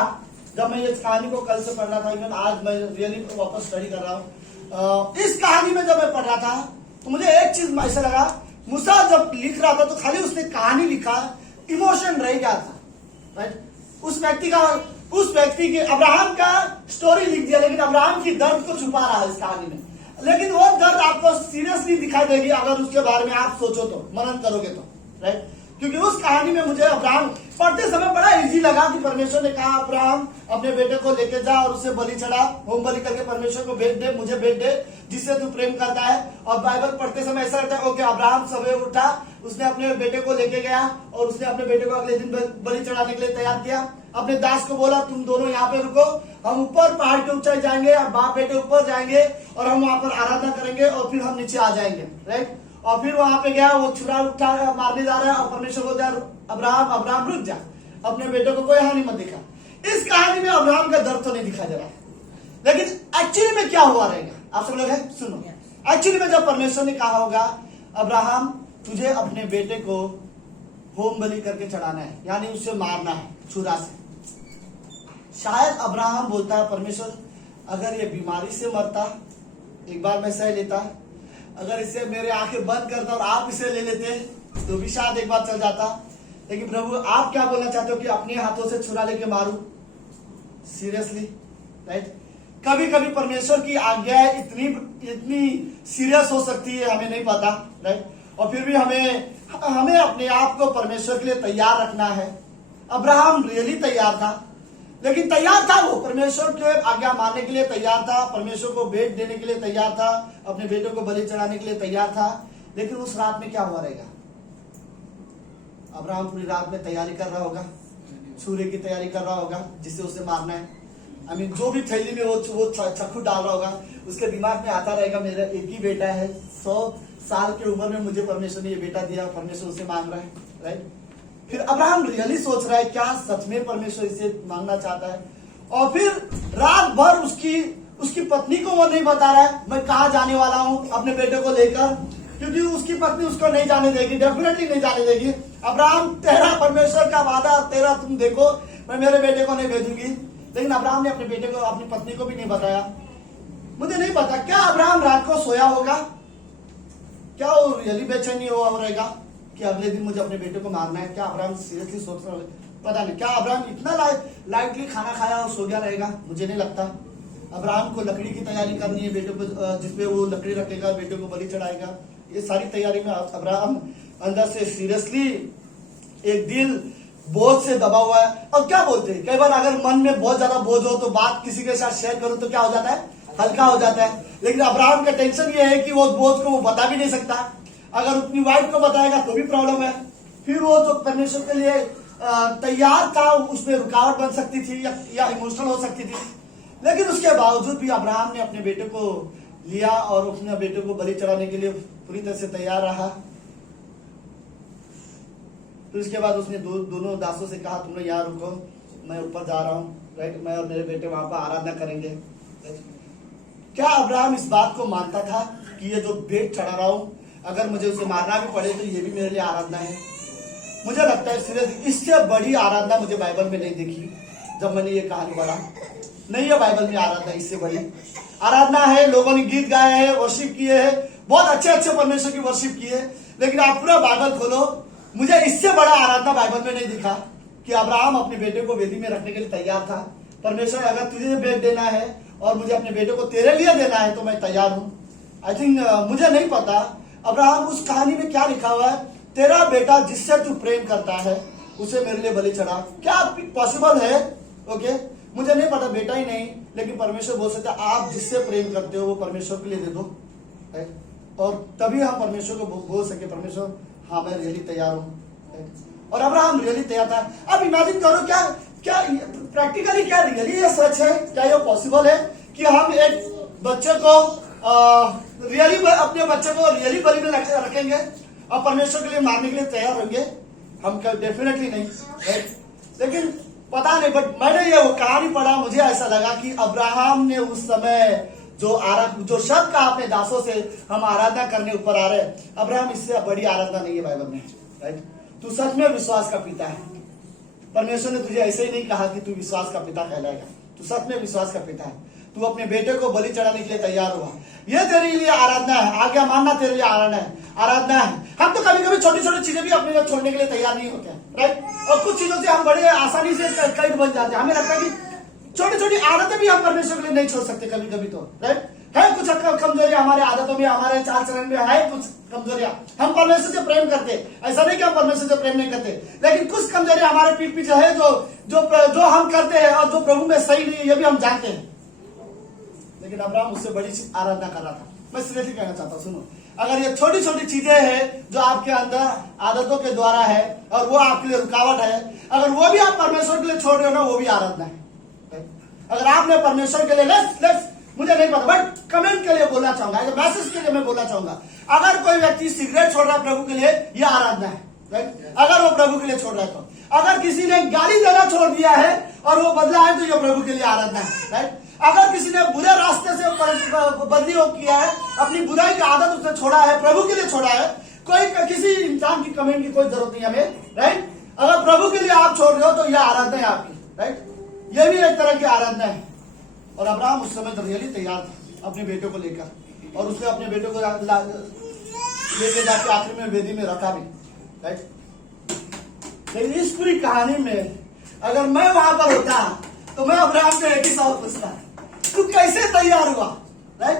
जब मैं इस कहानी को कल से पढ़ रहा था, इवन आज मैं रियली वापस स्टडी कर रहा हूँ, इस कहानी में जब मैं पढ़ रहा था तो मुझे एक चीज ऐसा लगा, मूसा जब लिख रहा था तो खाली उसने कहानी लिखा, इमोशन रह गया था, राइट? उस व्यक्ति के अब्राहम का स्टोरी लिख दिया, लेकिन अब्राहम की दर्द को छुपा रहा है इस कहानी में। लेकिन वो दर्द आपको सीरियसली दिखाई देगी अगर उसके बारे में आप सोचो तो, मनन करोगे तो, राइट? क्योंकि उस कहानी में मुझे अब्राहम पढ़ते समय बड़ा इजी लगा कि परमेश्वर ने कहा अब्राहम अपने बेटे को लेके जा और उसे बलि चढ़ा, होम बलि करके परमेश्वर को भेंट दे, मुझे भेंट दे जिससे तू प्रेम करता है। और बाइबल पढ़ते समय ऐसा लगता है ओके, अब्राहम सवेरे उठा, उसने अपने बेटे को लेके गया और उसने अपने बेटे को अगले दिन बलि चढ़ाने के लिए तैयार किया। अपने दास को बोला तुम दोनों यहाँ पे रुको, हम ऊपर पहाड़ के ऊंचाई जाएंगे, अब बाप बेटे ऊपर जाएंगे और हम वहां पर आराधना करेंगे और फिर हम नीचे आ जाएंगे, राइट? और फिर वहां पे गया, वो छुरा उठा मारने जा रहा है और परमेश्वर को दिया, अब्राहम रुक जा, अपने बेटे को कोई हानि मत दिखा। इस कहानी में अब्राहम का दर्द तो नहीं दिखाई दे रहा है, लेकिन एक्चुअली में क्या हुआ रहेगा आप सब लोग है सुनो। एक्चुअली में जब परमेश्वर ने कहा होगा अब्राहम तुझे अपने बेटे को होम बलि करके चढ़ाना है, यानी उसे मारना है छुरा से, शायद अब्राहम बोलता है परमेश्वर अगर ये बीमारी से मरता एक बार मैं सह लेता, अगर इसे मेरे आंखें बंद करता और आप इसे ले लेते तो भी शायद एक बार चल जाता। लेकिन प्रभु आप क्या बोलना चाहते हो कि अपने हाथों से छुरा लेके मारूं? Seriously, right? कभी कभी परमेश्वर की आज्ञा इतनी सीरियस हो सकती है, हमें नहीं पता, राइट? और फिर भी हमें अपने आप को परमेश्वर के लिए तैयार रखना है। अब्राहम रियली तैयार था, लेकिन तैयार था, वो परमेश्वर के आज्ञा मानने के लिए तैयार था, परमेश्वर को भेंट देने के लिए तैयार था, अपने बेटे को बलि चढ़ाने के लिए तैयार था। लेकिन उस रात में क्या हुआ रहेगा? अब्राहम पूरी रात में तैयारी कर रहा होगा, छुरे की तैयारी कर रहा होगा जिससे उसे मारना है। जो भी थैली में वो चक्कू डाल रहा होगा, उसके दिमाग में आता रहेगा मेरा एक ही बेटा है, 100 साल की उम्र में मुझे परमेश्वर ने ये बेटा दिया, परमेश्वर उसे मांग रहा है, राइट? फिर अब्राहम रियली सोच रहा है क्या सच में परमेश्वर इसे मांगना चाहता है? और फिर रात भर उसकी पत्नी को वो नहीं बता रहा है मैं कहाँ जाने वाला हूँ अपने बेटे को लेकर, क्योंकि उसकी पत्नी उसको नहीं जाने देगी, डेफिनेटली नहीं जाने देगी। अब्राहम तेरा परमेश्वर का वादा, तेरा तुम देखो मैं मेरे बेटे को नहीं भेजूंगी। लेकिन अब्राहम ने अपने बेटे को, अपनी पत्नी को भी नहीं बताया। मुझे नहीं पता क्या अब्राहम रात को सोया होगा, क्या वो रियली बेचैनी हुआ रहेगा कि अगले दिन मुझे अपने बेटे को मारना है? क्या अब्राहम सीरियसली सोच रहा है? पता नहीं। क्या अब्राहम इतना लाइटली खाना खाया और सो गया रहेगा? मुझे नहीं लगता। अब्राहम को लकड़ी की तैयारी करनी है बेटे को, जिसपे वो लकड़ी रखेगा, बेटे को बलि चढ़ाएगा, ये सारी तैयारी में अब्राहम अंदर से सीरियसली एक दिल बोझ से दबा हुआ है। और क्या बोलते हैं कई बार अगर मन में बहुत ज्यादा बोझ हो तो बात किसी के साथ शेयर करो तो क्या हो जाता है? हल्का हो जाता है। लेकिन अब्राहम का टेंशन ये है कि वो बोझ को वो बता भी नहीं सकता, अगर अपनी वाइफ को बताएगा तो भी प्रॉब्लम है, फिर वो जो परमेश्वर के लिए तैयार था उसमें रुकावट बन सकती थी या इमोशनल हो सकती थी, लेकिन उसके बावजूद भी अब्राहम ने अपने बेटे को लिया और अपने बेटे को बलि चढ़ाने के लिए पूरी तरह से तैयार रहा। तो इसके बाद उसने दोनों दासों से कहा, तुम लोग यहाँ रुको, मैं ऊपर जा रहा हूँ, राइट, मैं और मेरे बेटे वहां पर आराधना करेंगे। क्या अब्राहम इस बात को मानता था कि ये जो भेंट चढ़ा रहा हूं, अगर मुझे उसे मारना भी पड़े तो ये भी मेरे लिए आराधना है? मुझे लगता है सिर्फ इससे बड़ी आराधना मुझे बाइबल में नहीं देखी। जब मैंने ये कहानी पढ़ा, नहीं है बाइबल में आराधना इससे बड़ी आराधना है। लोगों ने गीत गाए हैं, वर्शिप किए हैं, बहुत अच्छे अच्छे परमेश्वर की वर्शिप की है, लेकिन आप पूरा बाइबल खोलो, मुझे इससे बड़ा आराधना बाइबल में नहीं दिखा कि अब्राहम अपने बेटे को वेदी में रखने के लिए तैयार था। परमेश्वर अगर तुझे भेंट देना है और मुझे अपने बेटे को तेरे लिए देना है तो मैं तैयार हूं। आई थिंक मुझे नहीं पता अब्राहम उस कहानी में क्या लिखा हुआ है, तेरा बेटा जिससे तू प्रेम करता है उसे मेरे लिए बलि चढ़ा। क्या पॉसिबल है? ओके, मुझे नहीं पता, बेटा ही नहीं, लेकिन परमेश्वर बोल सकता है आप जिससे प्रेम करते हो वो परमेश्वर के लिए दे दो, और तभी हम परमेश्वर को बोल सके परमेश्वर हाँ मैं रियली तैयार हूं। और अब्राहम रियली तैयार था। अब इमेजिन करो, क्या क्या प्रैक्टिकली क्या रियली ये सच है? क्या ये पॉसिबल है कि हम एक बच्चे को रियली अपने बच्चे को रियली बलि में रखेंगे और परमेश्वर के लिए मारने के लिए तैयार होंगे? हम डेफिनेटली नहीं, लेकिन पता नहीं, बट मैंने ये कहानी पढ़ा, मुझे ऐसा लगा कि अब्राहम ने उस समय जो शब्द का अपने दासों से हम आराधना करने ऊपर आ रहे हैं, अब्राहम इससे बड़ी आराधना नहीं है बाइबल में, राइट? तू सच में विश्वास का पिता है। परमेश्वर ने तुझे ऐसे ही नहीं कहा कि तू विश्वास का पिता कहलाएगा, तू सच में विश्वास का पिता है। तू अपने बेटे को बलि चढ़ाने के लिए तैयार हुआ, ये तेरे लिए आराधना है। आज्ञा मानना तेरे लिए आराधना है। हम तो कभी कभी छोटी छोटी चीजें भी अपने लिए छोड़ने के लिए तैयार नहीं होते हैं, राइट? और कुछ चीजों से हम बड़े आसानी से कैद बन जाते हैं। हमें लगता है कि छोटी छोटी आदतें भी हम परमेश्वर के लिए नहीं छोड़ सकते कभी कभी, तो राइट है कुछ कमजोरियां हमारे आदतों में, हमारे चाल चलन में है कुछ कमजोरियां। हम परमेश्वर से प्रेम करते, ऐसा नहीं कि हम परमेश्वर से प्रेम नहीं करते, लेकिन कुछ कमजोरियां हमारे पीठ पीछे है जो हम करते हैं और जो प्रभु में सही नहीं है, ये भी हम जानते हैं। लेकिन अब्राहम उससे बड़ी आराधना कर रहा था। मैं सीरियसली कहना चाहता हूँ, सुनो, अगर ये छोटी छोटी चीजें हैं जो आपके अंदर आदतों के द्वारा है और वो आपके लिए रुकावट है, अगर वो भी आप परमेश्वर के लिए छोड़ रहे हो ना, वो भी आराधना है। अगर आपने परमेश्वर के लिए लेट्स मुझे नहीं पता, बट कमेंट के लिए बोलना चाहूंगा, मैसेज के लिए मैं बोलना चाहूंगा, अगर कोई व्यक्ति सिगरेट छोड़ रहा है प्रभु के लिए, यह आराधना है, राइट? अगर वो प्रभु के लिए छोड़ रहा है तो। अगर किसी ने गाली देना छोड़ दिया है और वो बदला है तो यह प्रभु के लिए आराधना है, राइट? अगर किसी ने बुरे रास्ते से बदली किया है, अपनी बुराई की आदत उसने छोड़ा है, प्रभु के लिए छोड़ा है, कोई किसी इंसान की कमेंट की कोई जरूरत नहीं हमें, राइट? अगर प्रभु के लिए आप छोड़ रहे हो तो यह आराधना है आपकी, राइट? यह भी एक तरह की आराधना है। और अब्राहम उस समय रियली तैयार था अपने बेटे को लेकर, और उसने अपने बेटे को लेके जाके आखिर में वेदी में रखा भी, राइट? लेकिन इस पूरी कहानी में अगर मैं वहां पर होता तो मैं अब्राहम से एक ही सवाल पूछता, तू कैसे तैयार हुआ, राइट?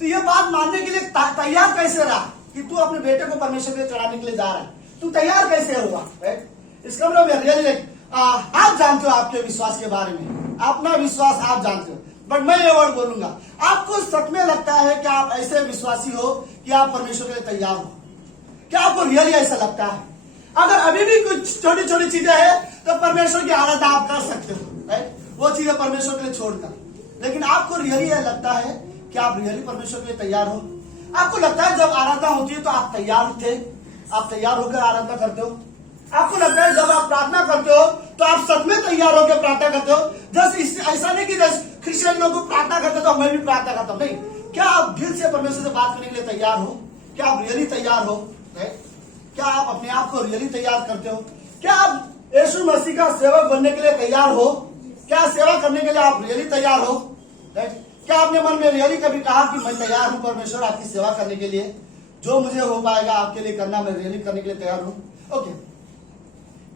तो ये बात मानने के लिए तैयार कैसे रहा कि तू अपने बेटे को परमेश्वर के लिए चढ़ाने के लिए जा रहा है? तू तैयार कैसे हुआ, राइट? इसका मतलब रियली आप जानते हो आपके विश्वास के बारे में, अपना विश्वास आप जानते हो, बट मैं ये वर्ड बोलूंगा, आपको सच में लगता है कि आप ऐसे विश्वासी हो कि आप परमेश्वर के लिए तैयार हो? क्या आपको रियली ऐसा लगता है? अगर अभी भी कुछ छोटी छोटी चीजें हैं तो परमेश्वर की आराधना आप कर सकते हो, राइट? वो चीजें परमेश्वर के लिए छोड़कर, लेकिन आपको रियली यह लगता है कि आप रियली परमेश्वर के लिए तैयार हो? आपको लगता है जब आराधना होती है तो आप तैयार थे, आप तैयार होकर आराधना करते हो? आपको लगता है जब आप प्रार्थना करते हो तो आप सच में तैयार होकर प्रार्थना करते हो? जस्ट ऐसा नहीं कि क्रिश्चियन लोग प्रार्थना करते तो मैं भी प्रार्थना करता हूं, नहीं। क्या आप दिल से परमेश्वर से बात करने के लिए तैयार हो? क्या आप रियली तैयार हो? क्या आप अपने आप को रियली तैयार करते हो? क्या आप यीशु मसीह का सेवक बनने के लिए तैयार हो? क्या सेवा करने के लिए आप रियली तैयार हो? क्या आपने मन में रियली कभी कहा कि मैं तैयार हूं परमेश्वर आपकी सेवा करने के लिए, जो मुझे हो पाएगा आपके लिए करना, मैं रियली करने के लिए तैयार हूं? ओके,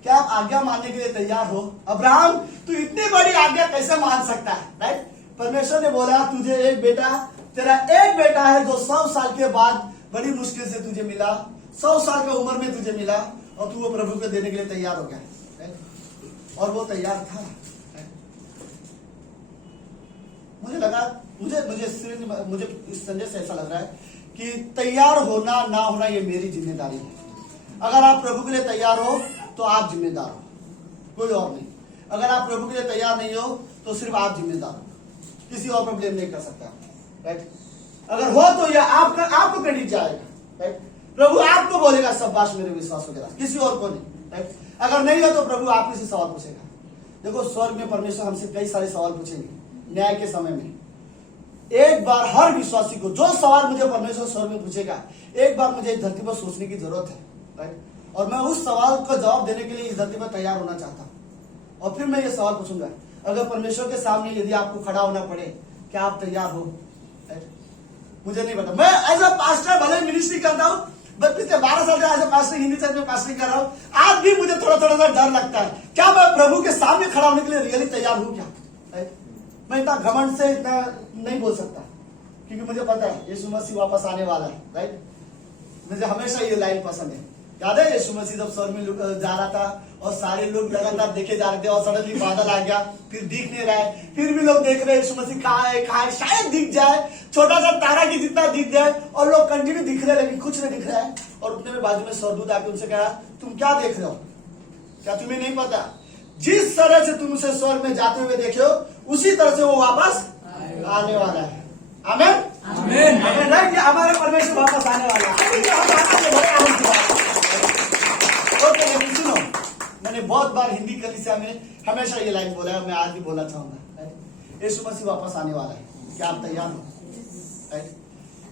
क्या आप आज्ञा मानने के लिए तैयार हो? अब्राहम, तू इतनी बड़ी आज्ञा कैसे मान सकता है, राइट? परमेश्वर ने बोला तुझे एक बेटा, तेरा एक बेटा है जो 100 साल के बाद बड़ी मुश्किल से तुझे मिला, 100 साल की उम्र में तुझे मिला, और तू वो प्रभु को देने के लिए तैयार हो गया, राइट? और वो तैयार था। मुझे लगा, मुझे इस संदेश से ऐसा लग रहा है कि तैयार होना ना होना ये मेरी जिम्मेदारी है। अगर आप प्रभु के लिए तैयार हो तो आप जिम्मेदार हो, कोई और नहीं। अगर आप प्रभु के लिए तैयार नहीं हो तो सिर्फ आप जिम्मेदार हो, किसी और पर ब्लेम नहीं कर सकते आप, राइट। अगर हो तो यह आपको क्रेडिट जाएगा, राइट। प्रभु आपको बोलेगा शाबाश मेरे विश्वास वगैरह, किसी और को नहीं, राइट। अगर नहीं हो तो प्रभु आप से सवाल पूछेगा। देखो स्वर्ग में परमेश्वर हमसे कई सारे सवाल पूछेंगे न्याय के समय में। एक बार हर विश्वासी को जो सवाल मुझे परमेश्वर स्वर्ग में पूछेगा, एक बार मुझे इस धरती पर सोचने की जरूरत है, राइट। और मैं उस सवाल का जवाब देने के लिए इस धरती पर तैयार होना चाहता हूँ। और फिर मैं ये सवाल पूछूंगा, अगर परमेश्वर के सामने यदि आपको खड़ा होना पड़े, क्या आप तैयार हो? मुझे नहीं पता, मैं एज अ पास्टर भले मिनिस्ट्री करता हूँ, बट पिछले 12 साल से as a pastor Hindi church में पास्टरी कर रहा हूँ, आज भी मुझे थोड़ा थोड़ा सा डर लगता है, क्या मैं प्रभु के सामने खड़ा होने के लिए रियली तैयार हूँ क्या? मैं इतना घमंड से इतना नहीं बोल सकता, क्योंकि मुझे पता है यीशु मसीह वापस आने वाला है, राइट। मुझे हमेशा ये लाइन पसंद है। याद है यीशु मसीह जब स्वर्ग में जा रहा था और सारे लोग लगातार देखे जा रहे थे और सडनली बादल आ गया, फिर दिख नहीं रहा है, फिर भी लोग देख रहे हैं यीशु मसीह कहाँ है, शायद दिख जाए, छोटा सा तारा की जितना दिख जाए, और लोग कंटिन्यू दिख रहे हैं लेकिन कुछ नहीं दिख रहा है। और उतने में बाजू में स्वर्गदूत आके उनसे कहा, तुम क्या देख रहे हो? क्या तुम्हें नहीं पता जिस तरह से तुम उसे स्वर्ग में जाते हुए देखे हो उसी तरह से वो वापस आने वाला है। आमीन आमीन आमीन, राइट। हमारे परमेश्वर वापस आने वाला है। ओके, लेकिन सुनो, मैंने बहुत बार हिंदी कलीसिया में हमेशा ये लाइन बोला है, मैं आज भी बोलना चाहूंगा, यीशु मसीह वापस आने वाला है, क्या आप तैयार हो?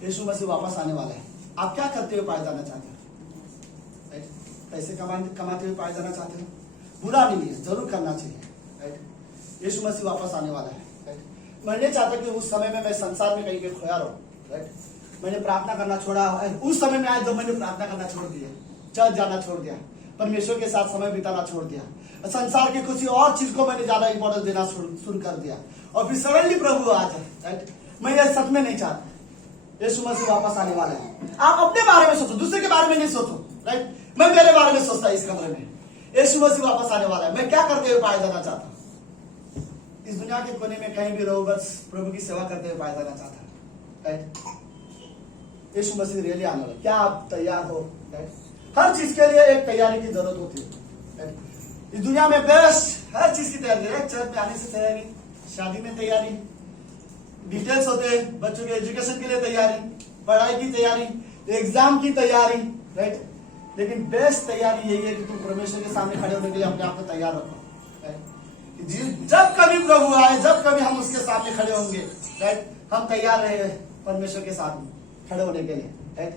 यीशु मसीह वापस आने वाला है, आप क्या करते हुए पाए जाना चाहते हो? पैसे कमाते हुए पाए जाना चाहते हो? बुरा नहीं है, जरूर करना चाहिए, राइट। यीशु मसीह वापस आने वाला है, राइट। मैं नहीं चाहता कि उस समय में मैं संसार में कहीं खोया रहूं, राइट। मैंने प्रार्थना करना छोड़ा, उस समय में आए जब मैंने प्रार्थना करना छोड़ दिया, चर्च जाना छोड़ दिया, परमेश्वर के साथ समय बिताना छोड़ दिया, संसार की किसी और चीज को मैंने ज्यादा इंपॉर्टेंस देना शुरू कर दिया, और फिर सडनली प्रभु आ जाए, राइट। मैं ये सच में नहीं चाहता। यीशु मसीह वापस आने वाला है। आप अपने बारे में सोचो, दूसरे के बारे में नहीं सोचो, राइट। मैं मेरे बारे में सोचता इस कमरे में, यीशु मसीह वापस आने वाला है, मैं क्या करते हुए पाया जाना चाहता हूँ? इस दुनिया के कोने में कहीं भी रहो, बस प्रभु की सेवा करते हुए पाया जाना चाहता हूँ, राइट। यीशु मसीह रियली आने वाला, क्या आप तैयार हो? राइट। हर चीज के लिए एक तैयारी की जरूरत होती है इस दुनिया में, बेस्ट हर चीज की तैयारी है। चर्च में आने से तैयारी, शादी में तैयारी, डिटेल्स होते हैं, बच्चों के एजुकेशन के लिए तैयारी, पढ़ाई की तैयारी, एग्जाम की तैयारी, राइट। लेकिन बेस्ट तैयारी यही है कि तुम परमेश्वर के सामने खड़े होने के लिए अपने आप को तैयार रखो, राइट। जब कभी प्रभु आए, जब कभी हम उसके सामने खड़े होंगे, राइट, हम तैयार रहे परमेश्वर के सामने खड़े होने के लिए, राइट।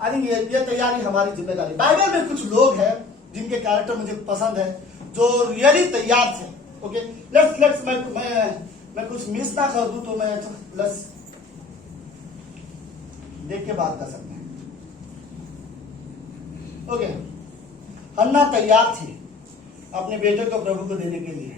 आई थिंक ये तैयारी हमारी जिम्मेदारी। बाइबल में कुछ लोग हैं जिनके कैरेक्टर मुझे पसंद है, जो रियली तैयार थे। ओके, लेट्स मैं कुछ मिस ना कर दूं तो मैं प्लस देख के बात कर सकते हैं। ओके, हन्ना तैयार थी अपने बेटे को प्रभु को देने के लिए।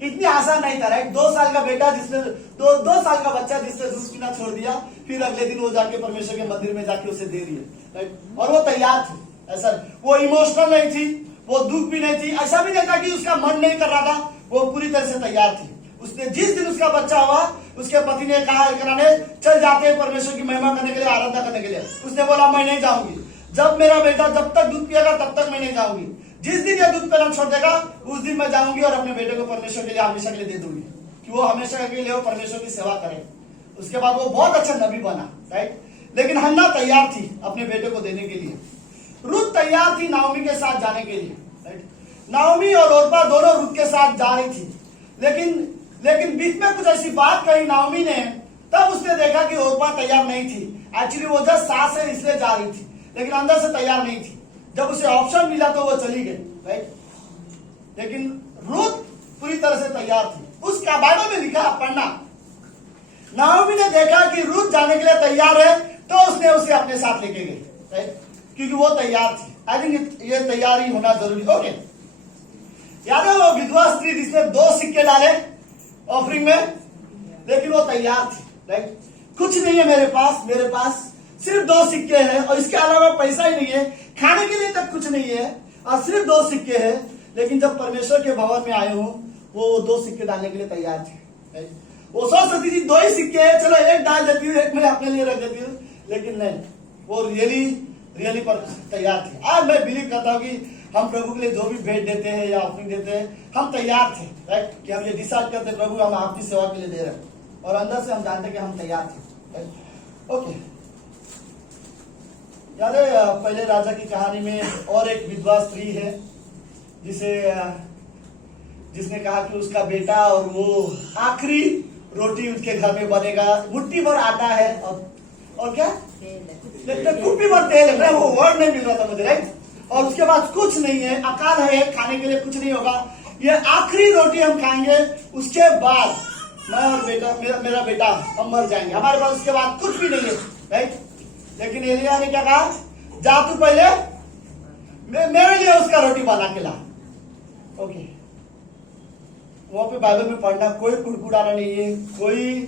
इतनी आसान नहीं था, राइट। 2 साल का बेटा जिसने दो साल का बच्चा जिसने दूध पीना छोड़ दिया, फिर अगले दिन वो जाके परमेश्वर के मंदिर में जाके उसे दे दिए, राइट। और वो तैयार थी, ऐसा वो इमोशनल नहीं थी, वो दुख भी नहीं थी, ऐसा भी नहीं था कि उसका मन नहीं कर रहा था, वो पूरी तरह से तैयार थी। उसने जिस दिन उसका बच्चा हुआ, उसके पति ने कहा चल जाते हैं परमेश्वर की महिमा करने के लिए, आराधना करने के लिए। उसने बोला मैं नहीं जाऊंगी, जब मेरा बेटा जब तक दूध पिएगा तब तक मैं नहीं जाऊंगी, जिस दिन ये दूध पीना छोड़ देगा उस दिन मैं जाऊंगी और अपने बेटे को परमेश्वर के लिए हमेशा के लिए दे दूंगी, कि वो हमेशा के लिए वो परमेश्वर की सेवा करे। उसके बाद वो बहुत अच्छा नबी बना, राइट। लेकिन हन्ना तैयार थी अपने बेटे को देने के लिए। रुत तैयार थी नाओमी के साथ जाने के लिए, राइट। नाओमी और ओरपा दोनों रुत के साथ जा रही थी, लेकिन बीच में कुछ ऐसी बात कही नाओमी ने, तब उसने देखा कि ओरपा तैयार नहीं थी। एक्चुअली वो जस्ट सास से इसलिए जा रही थी, लेकिन अंदर से तैयार नहीं थी। जब उसे ऑप्शन मिला तो वो चली गई, राइट। लेकिन रुत पूरी तरह से तैयार थी। उसका बाइबल में लिखा, पढ़ना, नाओमी ने देखा कि रुत जाने के लिए तैयार है तो उसने उसे अपने साथ लेके गई, राइट, क्योंकि वो तैयार थी। आई थिंक ये तैयारी होना जरूरी। ओके, याद है वो विधवा स्त्री जिसने 2 सिक्के डाले ऑफरिंग में, लेकिन वो तैयार थी, राइट। कुछ नहीं है मेरे पास सिर्फ 2 सिक्के हैं और इसके अलावा पैसा ही नहीं है, खाने के लिए तक कुछ नहीं है और सिर्फ 2 सिक्के हैं। लेकिन जब परमेश्वर के भवन में आए हो, वो 2 सिक्के डालने के लिए तैयार थे, राइट। वो सोच सकती थी 2 ही सिक्के हैं, चलो 1 डाल देती हूँ, 1 मैं अपने लिए रख देती हूँ, लेकिन नहीं, वो रियली पर तैयार थे। आज मैं बिलीव करता हूँ कि हम प्रभु के लिए जो भी भेंट देते हैं या ऑफरिंग देते हैं, हम तैयार थे, राइट, कि हम ये डिसाइड करते प्रभु हम आपकी सेवा के लिए दे रहे हैं, और अंदर से हम जानते कि हम तैयार थे, राइट। ओके, याद है पहले राजा की कहानी में और एक विधवा स्त्री है जिसने कहा कि उसका बेटा और वो आखिरी रोटी उसके घर में बनेगा, मुट्ठी भर आटा है और क्या कुप्पी भर तेल है, वो वर्ड नहीं मिल रहा था मुझे, राइट। और उसके बाद कुछ नहीं है, अकाल है, खाने के लिए कुछ नहीं होगा, ये आखिरी रोटी हम खाएंगे, उसके बाद मैं और बेटा मेरा बेटा हम मर जाएंगे, हमारे पास उसके बाद कुछ भी नहीं है, राइट। लेकिन एलिया ने क्या कहा, जा तू पहले मेरे लिए उसका रोटी बना के ला। ओके, वहां पे बाइबल में पढ़ना कोई कुड़कुड़ाना नहीं है, कोई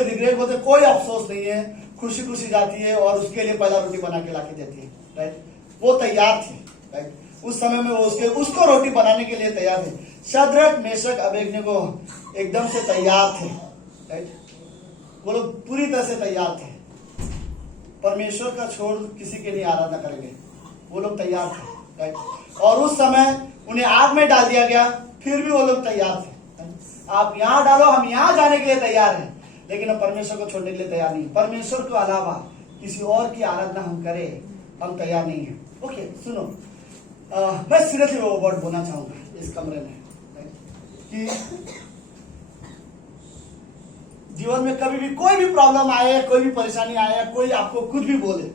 रिग्रेट बोलते, कोई अफसोस नहीं है, खुशी खुशी जाती है और उसके लिए पहला रोटी बना के ला के देती है, राइट। वो तैयार थे, राइट। उस समय में वो उसको रोटी बनाने के लिए तैयार थे। शद्रक मेशक अबेदनगो एकदम से तैयार थे, राइट। वो लोग पूरी तरह से तैयार थे, परमेश्वर का छोड़ किसी के लिए आराधना करेंगे, वो लोग तैयार थे, राइट। और उस समय उन्हें आग में डाल दिया गया, फिर भी वो लोग तैयार थे। आप यहां डालो, हम यहां जाने के लिए तैयार हैं, लेकिन हम परमेश्वर को छोड़ने के लिए तैयार नहीं। परमेश्वर के अलावा किसी और की आराधना हम करें, हम तैयार नहीं है। ओके, सुनो, मैं सीरियसली वो वर्ड बोलना चाहूंगा इस कमरे में, कि जीवन में कभी भी कोई भी प्रॉब्लम आए, कोई भी परेशानी आए, कोई आपको कुछ भी बोले,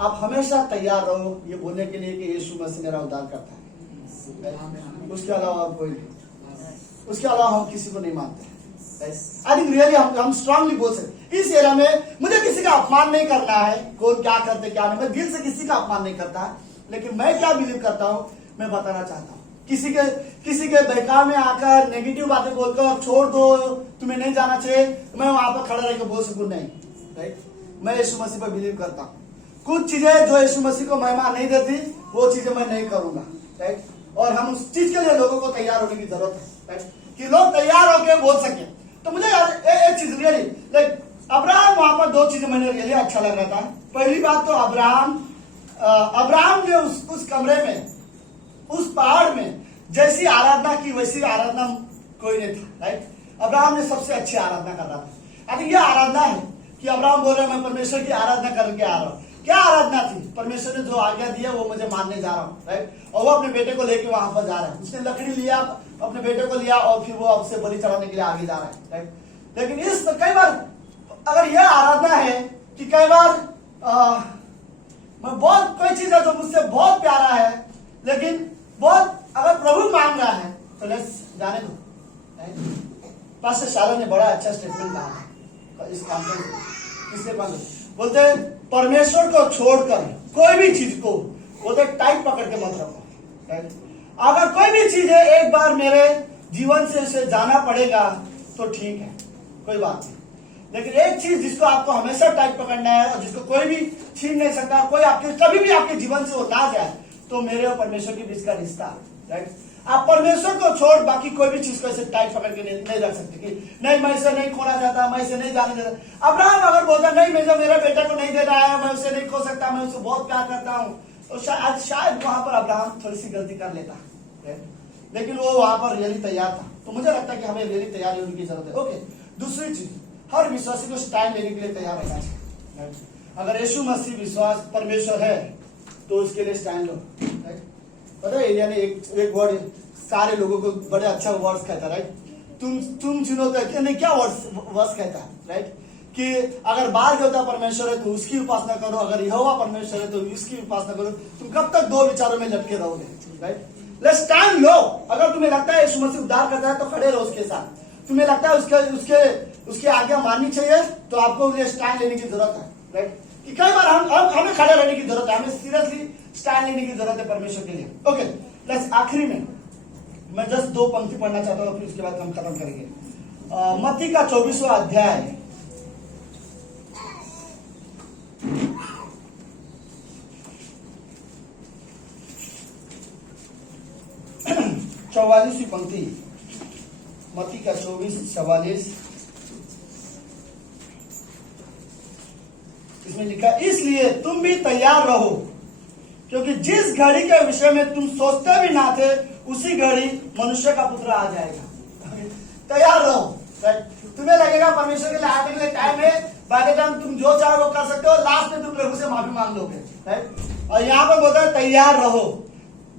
आप हमेशा तैयार रहो ये बोलने के लिए कि यीशु मसीह मेरा उद्धार करता है, उसके अलावा कोई नहीं, उसके अलावा हम किसी को नहीं मानते। आई थिंक रियली हम स्ट्रांगली बोल सकते। इस एरा में मुझे किसी का अपमान नहीं करना है, कौन क्या करते क्या नहीं, मैं दिल से किसी का अपमान नहीं करता, लेकिन मैं क्या बिलीव करता हूँ मैं बताना चाहता हूँ। किसी के बहकाव में आकर नेगेटिव बातें बोलकर छोड़ दो, तुम्हें नहीं जाना चाहिए, मैं वहां पर खड़ा रहकर बोल सकूं, नहीं, राइट। मैं यीशु मसीह पर बिलीव करता हूँ। कुछ चीजें जो यीशु मसीह को महिमा नहीं देती, वो चीजें मैं नहीं करूंगा, राइट। और हम उस चीज के लिए लोगों को तैयार होने की जरूरत है, राइट, कि लोग तैयार होकर बोल सके। तो मुझे एक चीज रियली लाइक अब्राहम, वहां पर दो चीजें मैंने रियली अच्छा लग रहा था। पहली बात तो अब्राहम ने उस कमरे में, उस पहाड़ में जैसी आराधना की वैसी आराधना कोई नहीं था, राइट। अब्राहम ने सबसे अच्छी आराधना कर रहा था। आई थिंक ये आराधना है कि अब्राहम बोल रहे मैं परमेश्वर की आराधना करके आ रहा हूँ। क्या आराधना थी? परमेश्वर ने जो आज्ञा दिया वो मुझे मानने जा रहा हूँ, राइट। और वो अपने बेटे को लेके वहां पर जा रहा है, उसने लकड़ी लिया, अपने बेटे को लिया और फिर वो आपसे बलि चढ़ाने के लिए आगे जा रहा है, राइट। लेकिन इस कई बार अगर यह आराधना है कि कई बार मैं बहुत कोई चीज है जो मुझसे बहुत प्यारा है, लेकिन बहुत अगर प्रभु मांग रहा है तो लेट्स जाने दो, राइट। पास्टर शाला ने बड़ा अच्छा स्टेटमेंट कहा इस कॉन्फ्रेंस में, इसलिए बोलते परमेश्वर को छोड़कर कोई भी चीज को बोलते टाइट पकड़ के मत रखो, राइट। अगर कोई भी चीज है एक बार मेरे जीवन से उसे जाना पड़ेगा तो ठीक है, कोई बात नहीं, लेकिन एक चीज जिसको आपको हमेशा टाइट पकड़ना है और जिसको कोई भी छीन नहीं सकता, कोई आपके कभी भी आपके जीवन से वो ना जाए, तो मेरे और परमेश्वर के बीच का रिश्ता, राइट। आप परमेश्वर को छोड़ बाकी कोई भी चीज को ऐसे टाइट पकड़ के नहीं रख सकते कि नहीं मैं इसे नहीं खोना चाहता, मैं इसे नहीं जाने देता। अब्राहम अगर बोलता नहीं मुझे मेरे बेटे को नहीं देना है, मैं उसे नहीं खो सकता, मैं उसे बहुत प्यार करता हूँ, तो शायद वहां पर अब्राहम थोड़ी सी गलती कर लेता, लेकिन वो वहां पर रियली तैयार था। तो मुझे लगता है कि हमें रियली तैयार होने की जरूरत है। ओके, दूसरी चीज, हर विश्वासी को स्टैंड लेने के लिए तैयार रहना चाहिए। अगर यीशु मसीह विश्वास परमेश्वर है तो उसके लिए स्टैंड लो, राइट। पता है एलिया ने एक वर्ड सारे लोगों को बड़े अच्छा वर्ड्स कहता, राइट। तुम सुनो तो नहीं क्या वर्ड्स कहता, राइट, कि अगर बाल देवता परमेश्वर है तो उसकी उपासना करो, अगर यहोवा परमेश्वर है तो उसकी उपासना करो, तुम कब तक दो विचारों में लटके रहोगे, राइट। लेट्स स्टैंड लो। अगर तुम्हें लगता है यीशु मसीह उद्धार करता है तो खड़े रहो उसके साथ। तुम्हें लगता है उसके आज्ञा माननी चाहिए तो आपको उसके स्टैंड लेने की जरूरत है, राइट। कि कई बार हमें खड़े रहने की जरूरत है, हमें सीरियसली स्टैंड लेने की जरूरत है परमेश्वर के लिए। ओके, लेट्स आखिरी में मैं जस्ट दो पंक्ति पढ़ना चाहता हूँ, फिर उसके बाद हम खत्म करेंगे। मत्ती का 24वां अध्याय 44वीं पंक्ति, मत्ती का 24:44। इसमें उसमें लिखा इसलिए तुम भी तैयार रहो, क्योंकि जिस घड़ी के विषय में तुम सोचते भी ना थे उसी घड़ी मनुष्य का पुत्र आ जाएगा। तैयार रहो। तुम्हें लगेगा परमेश्वर के लिए आने के लिए टाइम है, बाय द टाइम तुम जो चाहो वो कर सकते हो, लास्ट में तुम प्रभु से माफी मांग लोगे, राइट। और यहाँ पर बोलता है तैयार रहो।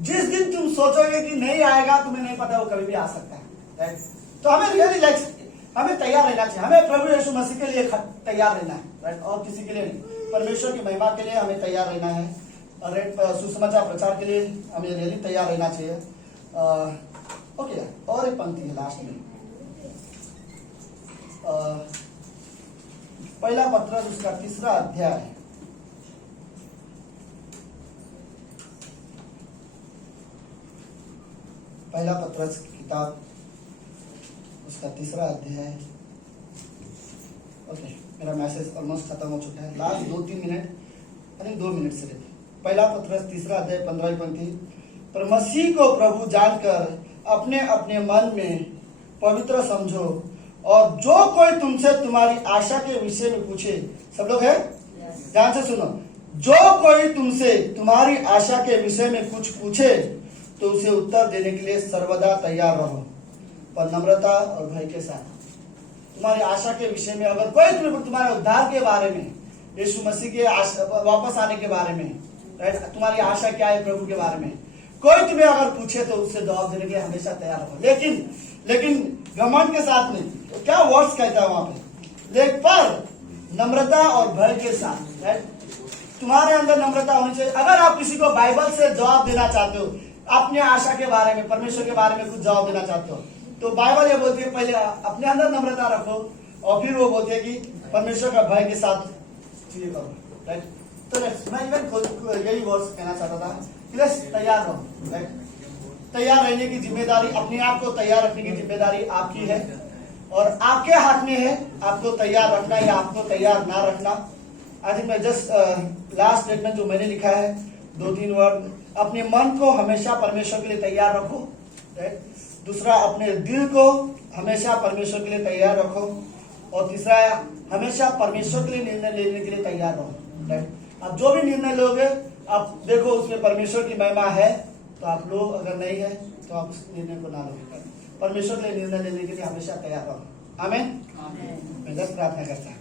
जिस दिन तुम सोचोगे कि नहीं आएगा, तुम्हें नहीं पता वो कभी भी आ सकता है, राइट। तो हमें रियली हमें तैयार रहना चाहिए। हमें प्रभु यीशु मसीह के लिए तैयार रहना है, राइट, और किसी के लिए नहीं। परमेश्वर की महिमा के लिए हमें तैयार रहना है, और सुसमाचार प्रचार के लिए हमें रियली तैयार रहना चाहिए। ओके, और एक पंक्ति है लास्ट में, पहला पत्रस उसका 3रा अध्याय, पहला पत्रस की किताब उसका 3रा अध्याय। ओके, मेरा मैसेज ऑलमोस्ट खत्म हो चुका है, लास्ट 2-3 मिनट, यानी 2 मिनट से रहते। पहला पत्रस 3रा अध्याय 15वीं पंक्ति, पर मसीह को प्रभु जानकर अपने अपने मन में पवित्र समझो, और जो कोई तुमसे तुम्हारी आशा के विषय में पूछे, सब लोग है, ध्यान से सुनो, जो कोई तुमसे तुम्हारी आशा के विषय में कुछ पूछे तो उसे उत्तर देने के लिए सर्वदा तैयार रहो, पर नम्रता और भय के साथ। तुम्हारी आशा के विषय में अगर कोई तुम्हारे उद्धार के बारे में, यीशु मसीह के वापस आने के बारे में, तुम्हारी आशा क्या है प्रभु के बारे में, कोई तुम्हें अगर पूछे तो उससे जवाब देने के लिए हमेशा तैयार रहो। लेकिन घमंड के साथ नहीं। तो क्या वर्ड्स कहता है वहां पे, लेकिन पर नम्रता और भय के साथ, राइट। तुम्हारे अंदर नम्रता होनी चाहिए। अगर आप किसी को बाइबल से जवाब देना चाहते हो, अपने आशा के बारे में, परमेश्वर के बारे में कुछ जवाब देना चाहते हो, तो बाइबल ये बोलती है पहले अपने अंदर नम्रता रखो, और फिर वो बोलती है कि परमेश्वर का भय के साथ चीजें करो, राइट। तो मैं इवन यही वर्ड्स कहना चाहता था कि तैयार रहो, राइट। तैयार रहने की जिम्मेदारी, अपने आप को तैयार रखने की जिम्मेदारी आपकी है, और आपके हाथ में है आपको तैयार रखना या आपको तैयार ना रखना। आई थिंक मैं जस्ट लास्ट स्टेटमेंट जो मैंने लिखा है, 2-3 वर्ड, अपने मन को हमेशा परमेश्वर के लिए तैयार रखो, राइट। दूसरा, अपने दिल को हमेशा परमेश्वर के लिए तैयार रखो, और तीसरा, हमेशा परमेश्वर के लिए निर्णय लेने के लिए तैयार रहो, राइट। आप जो भी निर्णय लोगे, आप देखो उसमें परमेश्वर की महिमा है तो आप लो, अगर नहीं है तो आप उस निर्णय को ना लो। परमेश्वर के लिए निर्णय लेने के लिए हमेशा तैयार रहो। आमीन। मैं बस प्रार्थना करता हूँ।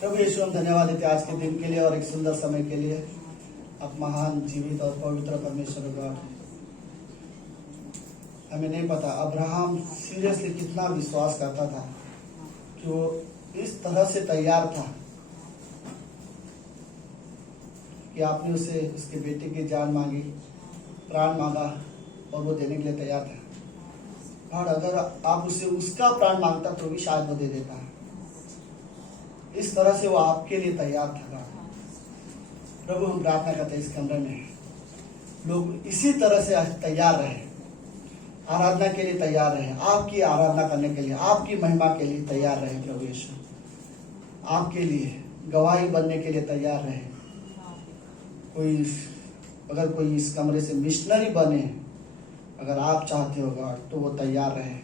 प्रभु यीशु, हम धन्यवाद देते आज के दिन के लिए और एक सुंदर समय के लिए। आप महान, जीवित और पवित्र परमेश्वर गॉड। हमें नहीं पता अब्राहम सीरियसली कितना विश्वास करता था कि वो इस तरह से तैयार था कि आपने उसे उसके बेटे की जान मांगी, प्राण मांगा, और वो देने के लिए तैयार था। और अगर आप उसे उसका प्राण मांगता तो भी शायद वो दे देता। इस तरह से वो आपके लिए तैयार था। प्रभु, हम प्रार्थना करते हैं इस कमरे में लोग इसी तरह से तैयार रहे, आराधना के लिए तैयार रहे, आपकी आराधना करने के लिए, आपकी महिमा के लिए तैयार रहे। प्रभु यीशु, आपके लिए गवाही बनने के लिए तैयार रहे। अगर कोई इस कमरे से मिशनरी बने, अगर आप चाहते हो गॉड, तो वो तैयार रहे।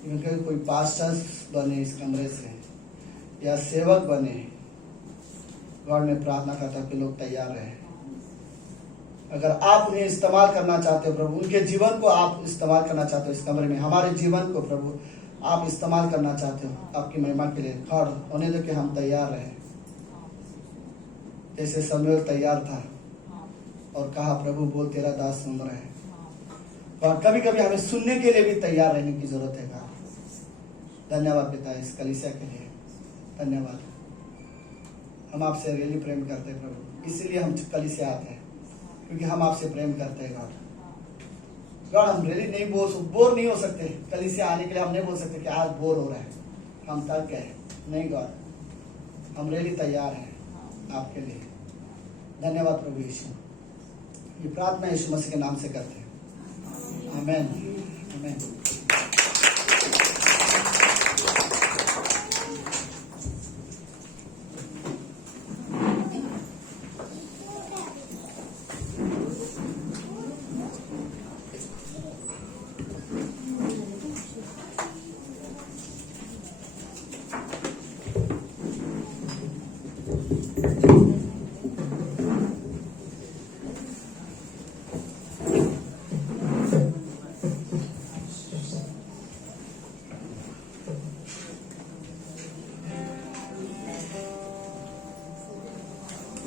क्योंकि कोई पास्टर्स बने इस कमरे से, या सेवक बने, गॉड में प्रार्थना करता कि लोग तैयार रहे। अगर आप उन्हें इस्तेमाल करना चाहते हो प्रभु, उनके जीवन को आप इस्तेमाल करना चाहते हो इस कमरे में, हमारे जीवन को प्रभु आप इस्तेमाल करना चाहते हो आपकी महिमा के लिए, गॉड होने दो कि हम तैयार रहे। जैसे शमूएल तैयार था और कहा, प्रभु बोल तेरा दास सुन रहा है। और कभी कभी हमें सुनने के लिए भी तैयार रहने की जरूरत है। धन्यवाद पिता इस कलीसिया के लिए, धन्यवाद। हम आपसे रियली प्रेम करते हैं प्रभु, इसीलिए हम कलीसिया आते हैं, क्योंकि हम आपसे प्रेम करते हैं गॉड। हम रियली नहीं बोर नहीं हो सकते कलीसिया आने के लिए। हम नहीं बोल सकते कि आज बोर हो रहा है, हम थक गए। नहीं गॉड, हम रियली तैयार हैं आपके लिए। धन्यवाद प्रभु यीशु। ये प्रार्थना यीशु मसीह के नाम से करते हैं। आमेन, आमेन।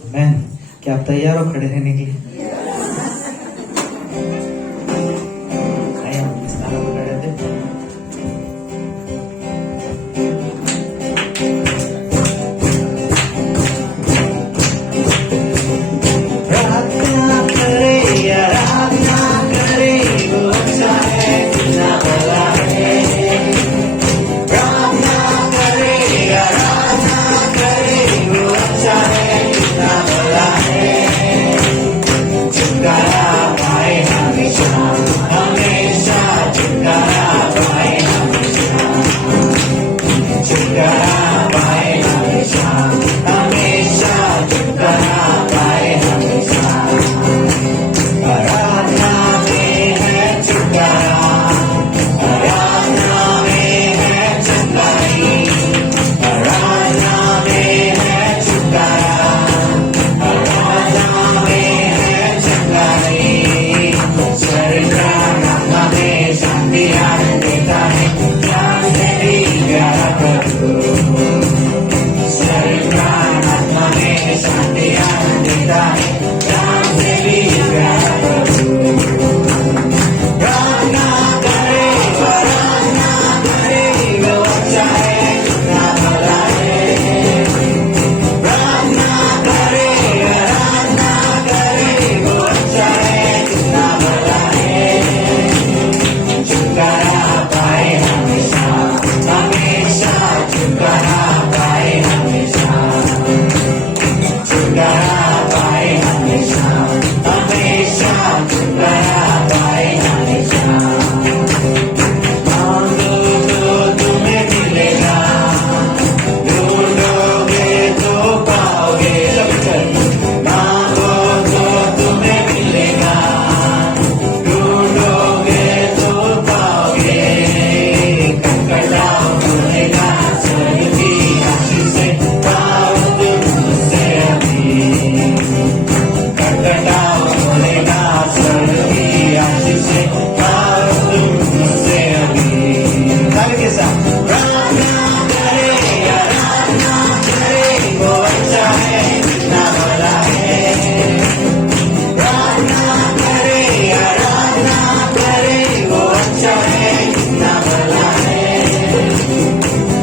मैन, क्या आप तैयार हो खड़े रहने के लिए? आइए हम इस तरह खड़े रहते हैं। प्रार्थना करे, आराधना करे, वो अच्छा है, कितना भला है। प्रार्थना करे, आराधना करे, वो अच्छा है, कितना भला है। छुटकारा पाए हमेशा, हमेशा छुटकारा पाए हमेशा। छुटकारा पाए हमेशा, हमेशा छुटकारा पाए हमेशा। आराधना में है छुटकारा, आराधना में है चंगाई, आराधना में है छुटकारा, आराधना में है चंगाई। शरीर प्राण आत्मा में शांति आनंद देता है, ज्ञान से भी प्यारा प्रभु। शरीर प्राण आत्मा में शांति आनंद देता है, ज्ञान से भी प्यारा प्रभु। प्रार्थना करे, आराधना करे, वो अच्छा है, कितना भला है। प्रार्थना करे, आराधना करे, वो अच्छा है, कितना भला है। छुटकारा पाए हमेशा, हमेशा छुटकारा पाए हमेशा। छुटकारा पाए हमेशा, हमेशा छुटकारा पाए हमेशा। मांगो तो तुम्हें मिलेगा, ढूंढोगे तो पाओगे। मांगो तो तुम्हें मिलेगा, ढूंढोगे तो पाओगे। खटखटाओ खुलेगा, स्वर्ग की आशीष से पाओ तुम मुझसे अभी। खटखटाओ खुलेगा, स्वर्ग की आशीष से पाओ तुम मुझसे अभी। ताली के साथ प्रार्थना करे, आराधना करे, वो अच्छा है, कितना भला है। प्रार्थना करे, आराधना करे, वो अच्छा है, कितना भला है।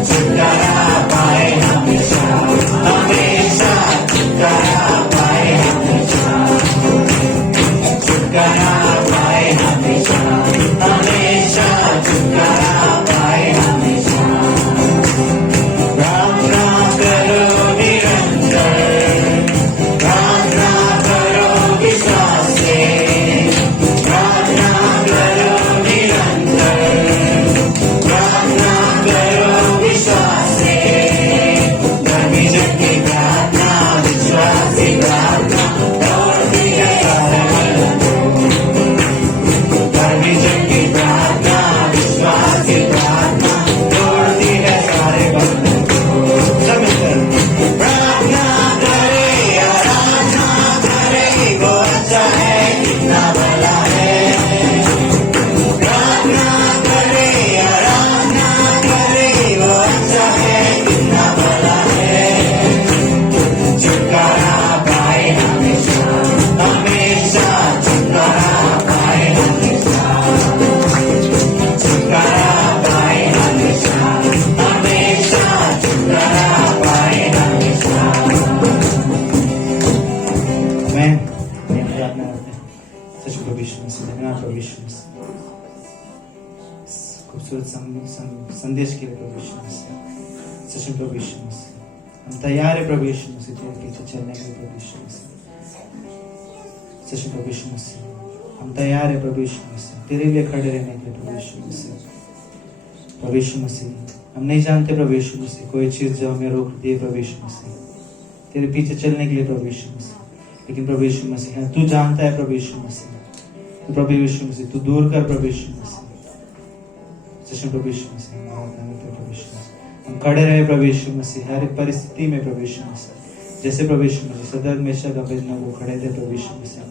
छुटकारा पाए हमेशा, हमेशा छुटकारा पाए हमेशा। छुटकारा पाए हमेशा, हमेशा छुटकारा पाए हमेशा। प्रार्थना करो निरंतर, प्रार्थना करो विश्वास से। प्रार्थना करो निरंतर, प्रार्थना करो विश्वास से। धर्मी जन की प्रार्थना, विश्वास की प्रार्थना, दौड़ती है सारे बलों को। धर्मी जन की प्रार्थना, विश्वास की प्रार्थना, दौड़ती है सारे बलों को। सब मिलकर प्रार्थना करे, आराधना करे, वो अच्छा है, कितना भला है। प्रार्थना करे, आराधना करे, वो अच्छा है, कितना भला है। छुटकारा पाए हमेशा, हमेशा छुटकारा पाए हमेशा। छुटकारा पाए हमेशा, हमेशा छुटकारा पाए हमेशा। मैं प्रार्थना करते हैं। सच प्रभु यीशु मसीह, धन्यवाद प्रभु यीशु मसीह, खूबसूरत संदेश के लिए प्रभु यीशु मसीह। सच प्रभु यीशु मसीह, हम तैयार है प्रभु यीशु मसीह तेरे पीछे चलने के लिए प्रभु यीशु मसीह। सच प्रभु यीशु मसीह, हम तैयार है प्रभु यीशु मसीह तेरे लिए खड़े रहने के लिए प्रभु यीशु मसीह। प्रभु यीशु मसीह, हम नहीं जानते प्रभु यीशु मसीह कोई चीज जो हमें रोक दिए प्रभु यीशु मसीह तेरे पीछे चलने के लिए प्रभु यीशु मसीह, लेकिन प्रभु यीशु मसीह तू जानता है प्रभु यीशु मसीह। तो प्रभु यीशु मसीह तू दूर कर प्रभु यीशु मसीह। सच प्रभु यीशु मसीह, प्रभु यीशु मसीह हम खड़े रहे प्रभु यीशु मसीह हर एक परिस्थिति में प्रभु यीशु मसीह। जैसे प्रभु यीशु मसीह सदर मेशक अबेदनगो वो खड़े थे प्रभु यीशु मसीह।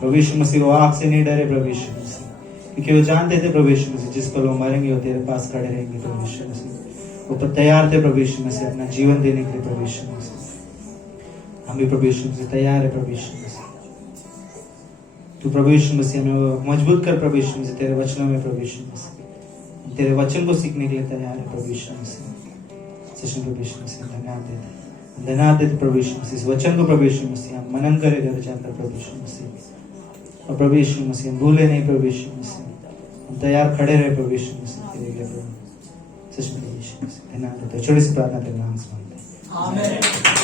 प्रभु यीशु मसीह वो आग से नहीं डरे प्रभु यीशु मसीह, क्योंकि वो जानते थे प्रभु यीशु मसीह जिस पल वो मरेंगे वो तेरे पास खड़े रहेंगे प्रभु यीशु मसीह। वो तैयार थे प्रभु यीशु मसीह अपना जीवन देने के लिए प्रभु यीशु मसीह। हम भी प्रभु यीशु मसीह तैयार है प्रभु यीशु मसीह। तू प्रभु यीशु मसीह हमें मजबूत कर प्रभु यीशु मसीह तेरे वचनों में प्रभु यीशु मसीह। तेरे वचन को सीखने के लिए तैयार है प्रभु यीशु मसीह। सच में प्रभु यीशु मसीह धन्यवाद देते प्रभु यीशु मसीह। इस वचन को प्रभु यीशु मसीह हम मनन करे घर जाकर प्रभु यीशु मसीह। और प्रभु यीशु मसीह हम भूले नहीं प्रभु यीशु मसीह। हम तैयार खड़े रहे प्रभु यीशु मसीह तेरे लिए प्रभु। सच में प्रभु यीशु मसीह धन्यवाद देते। छोटी सी प्रार्थना तेरे नाम से मांगते हैं। आमीन।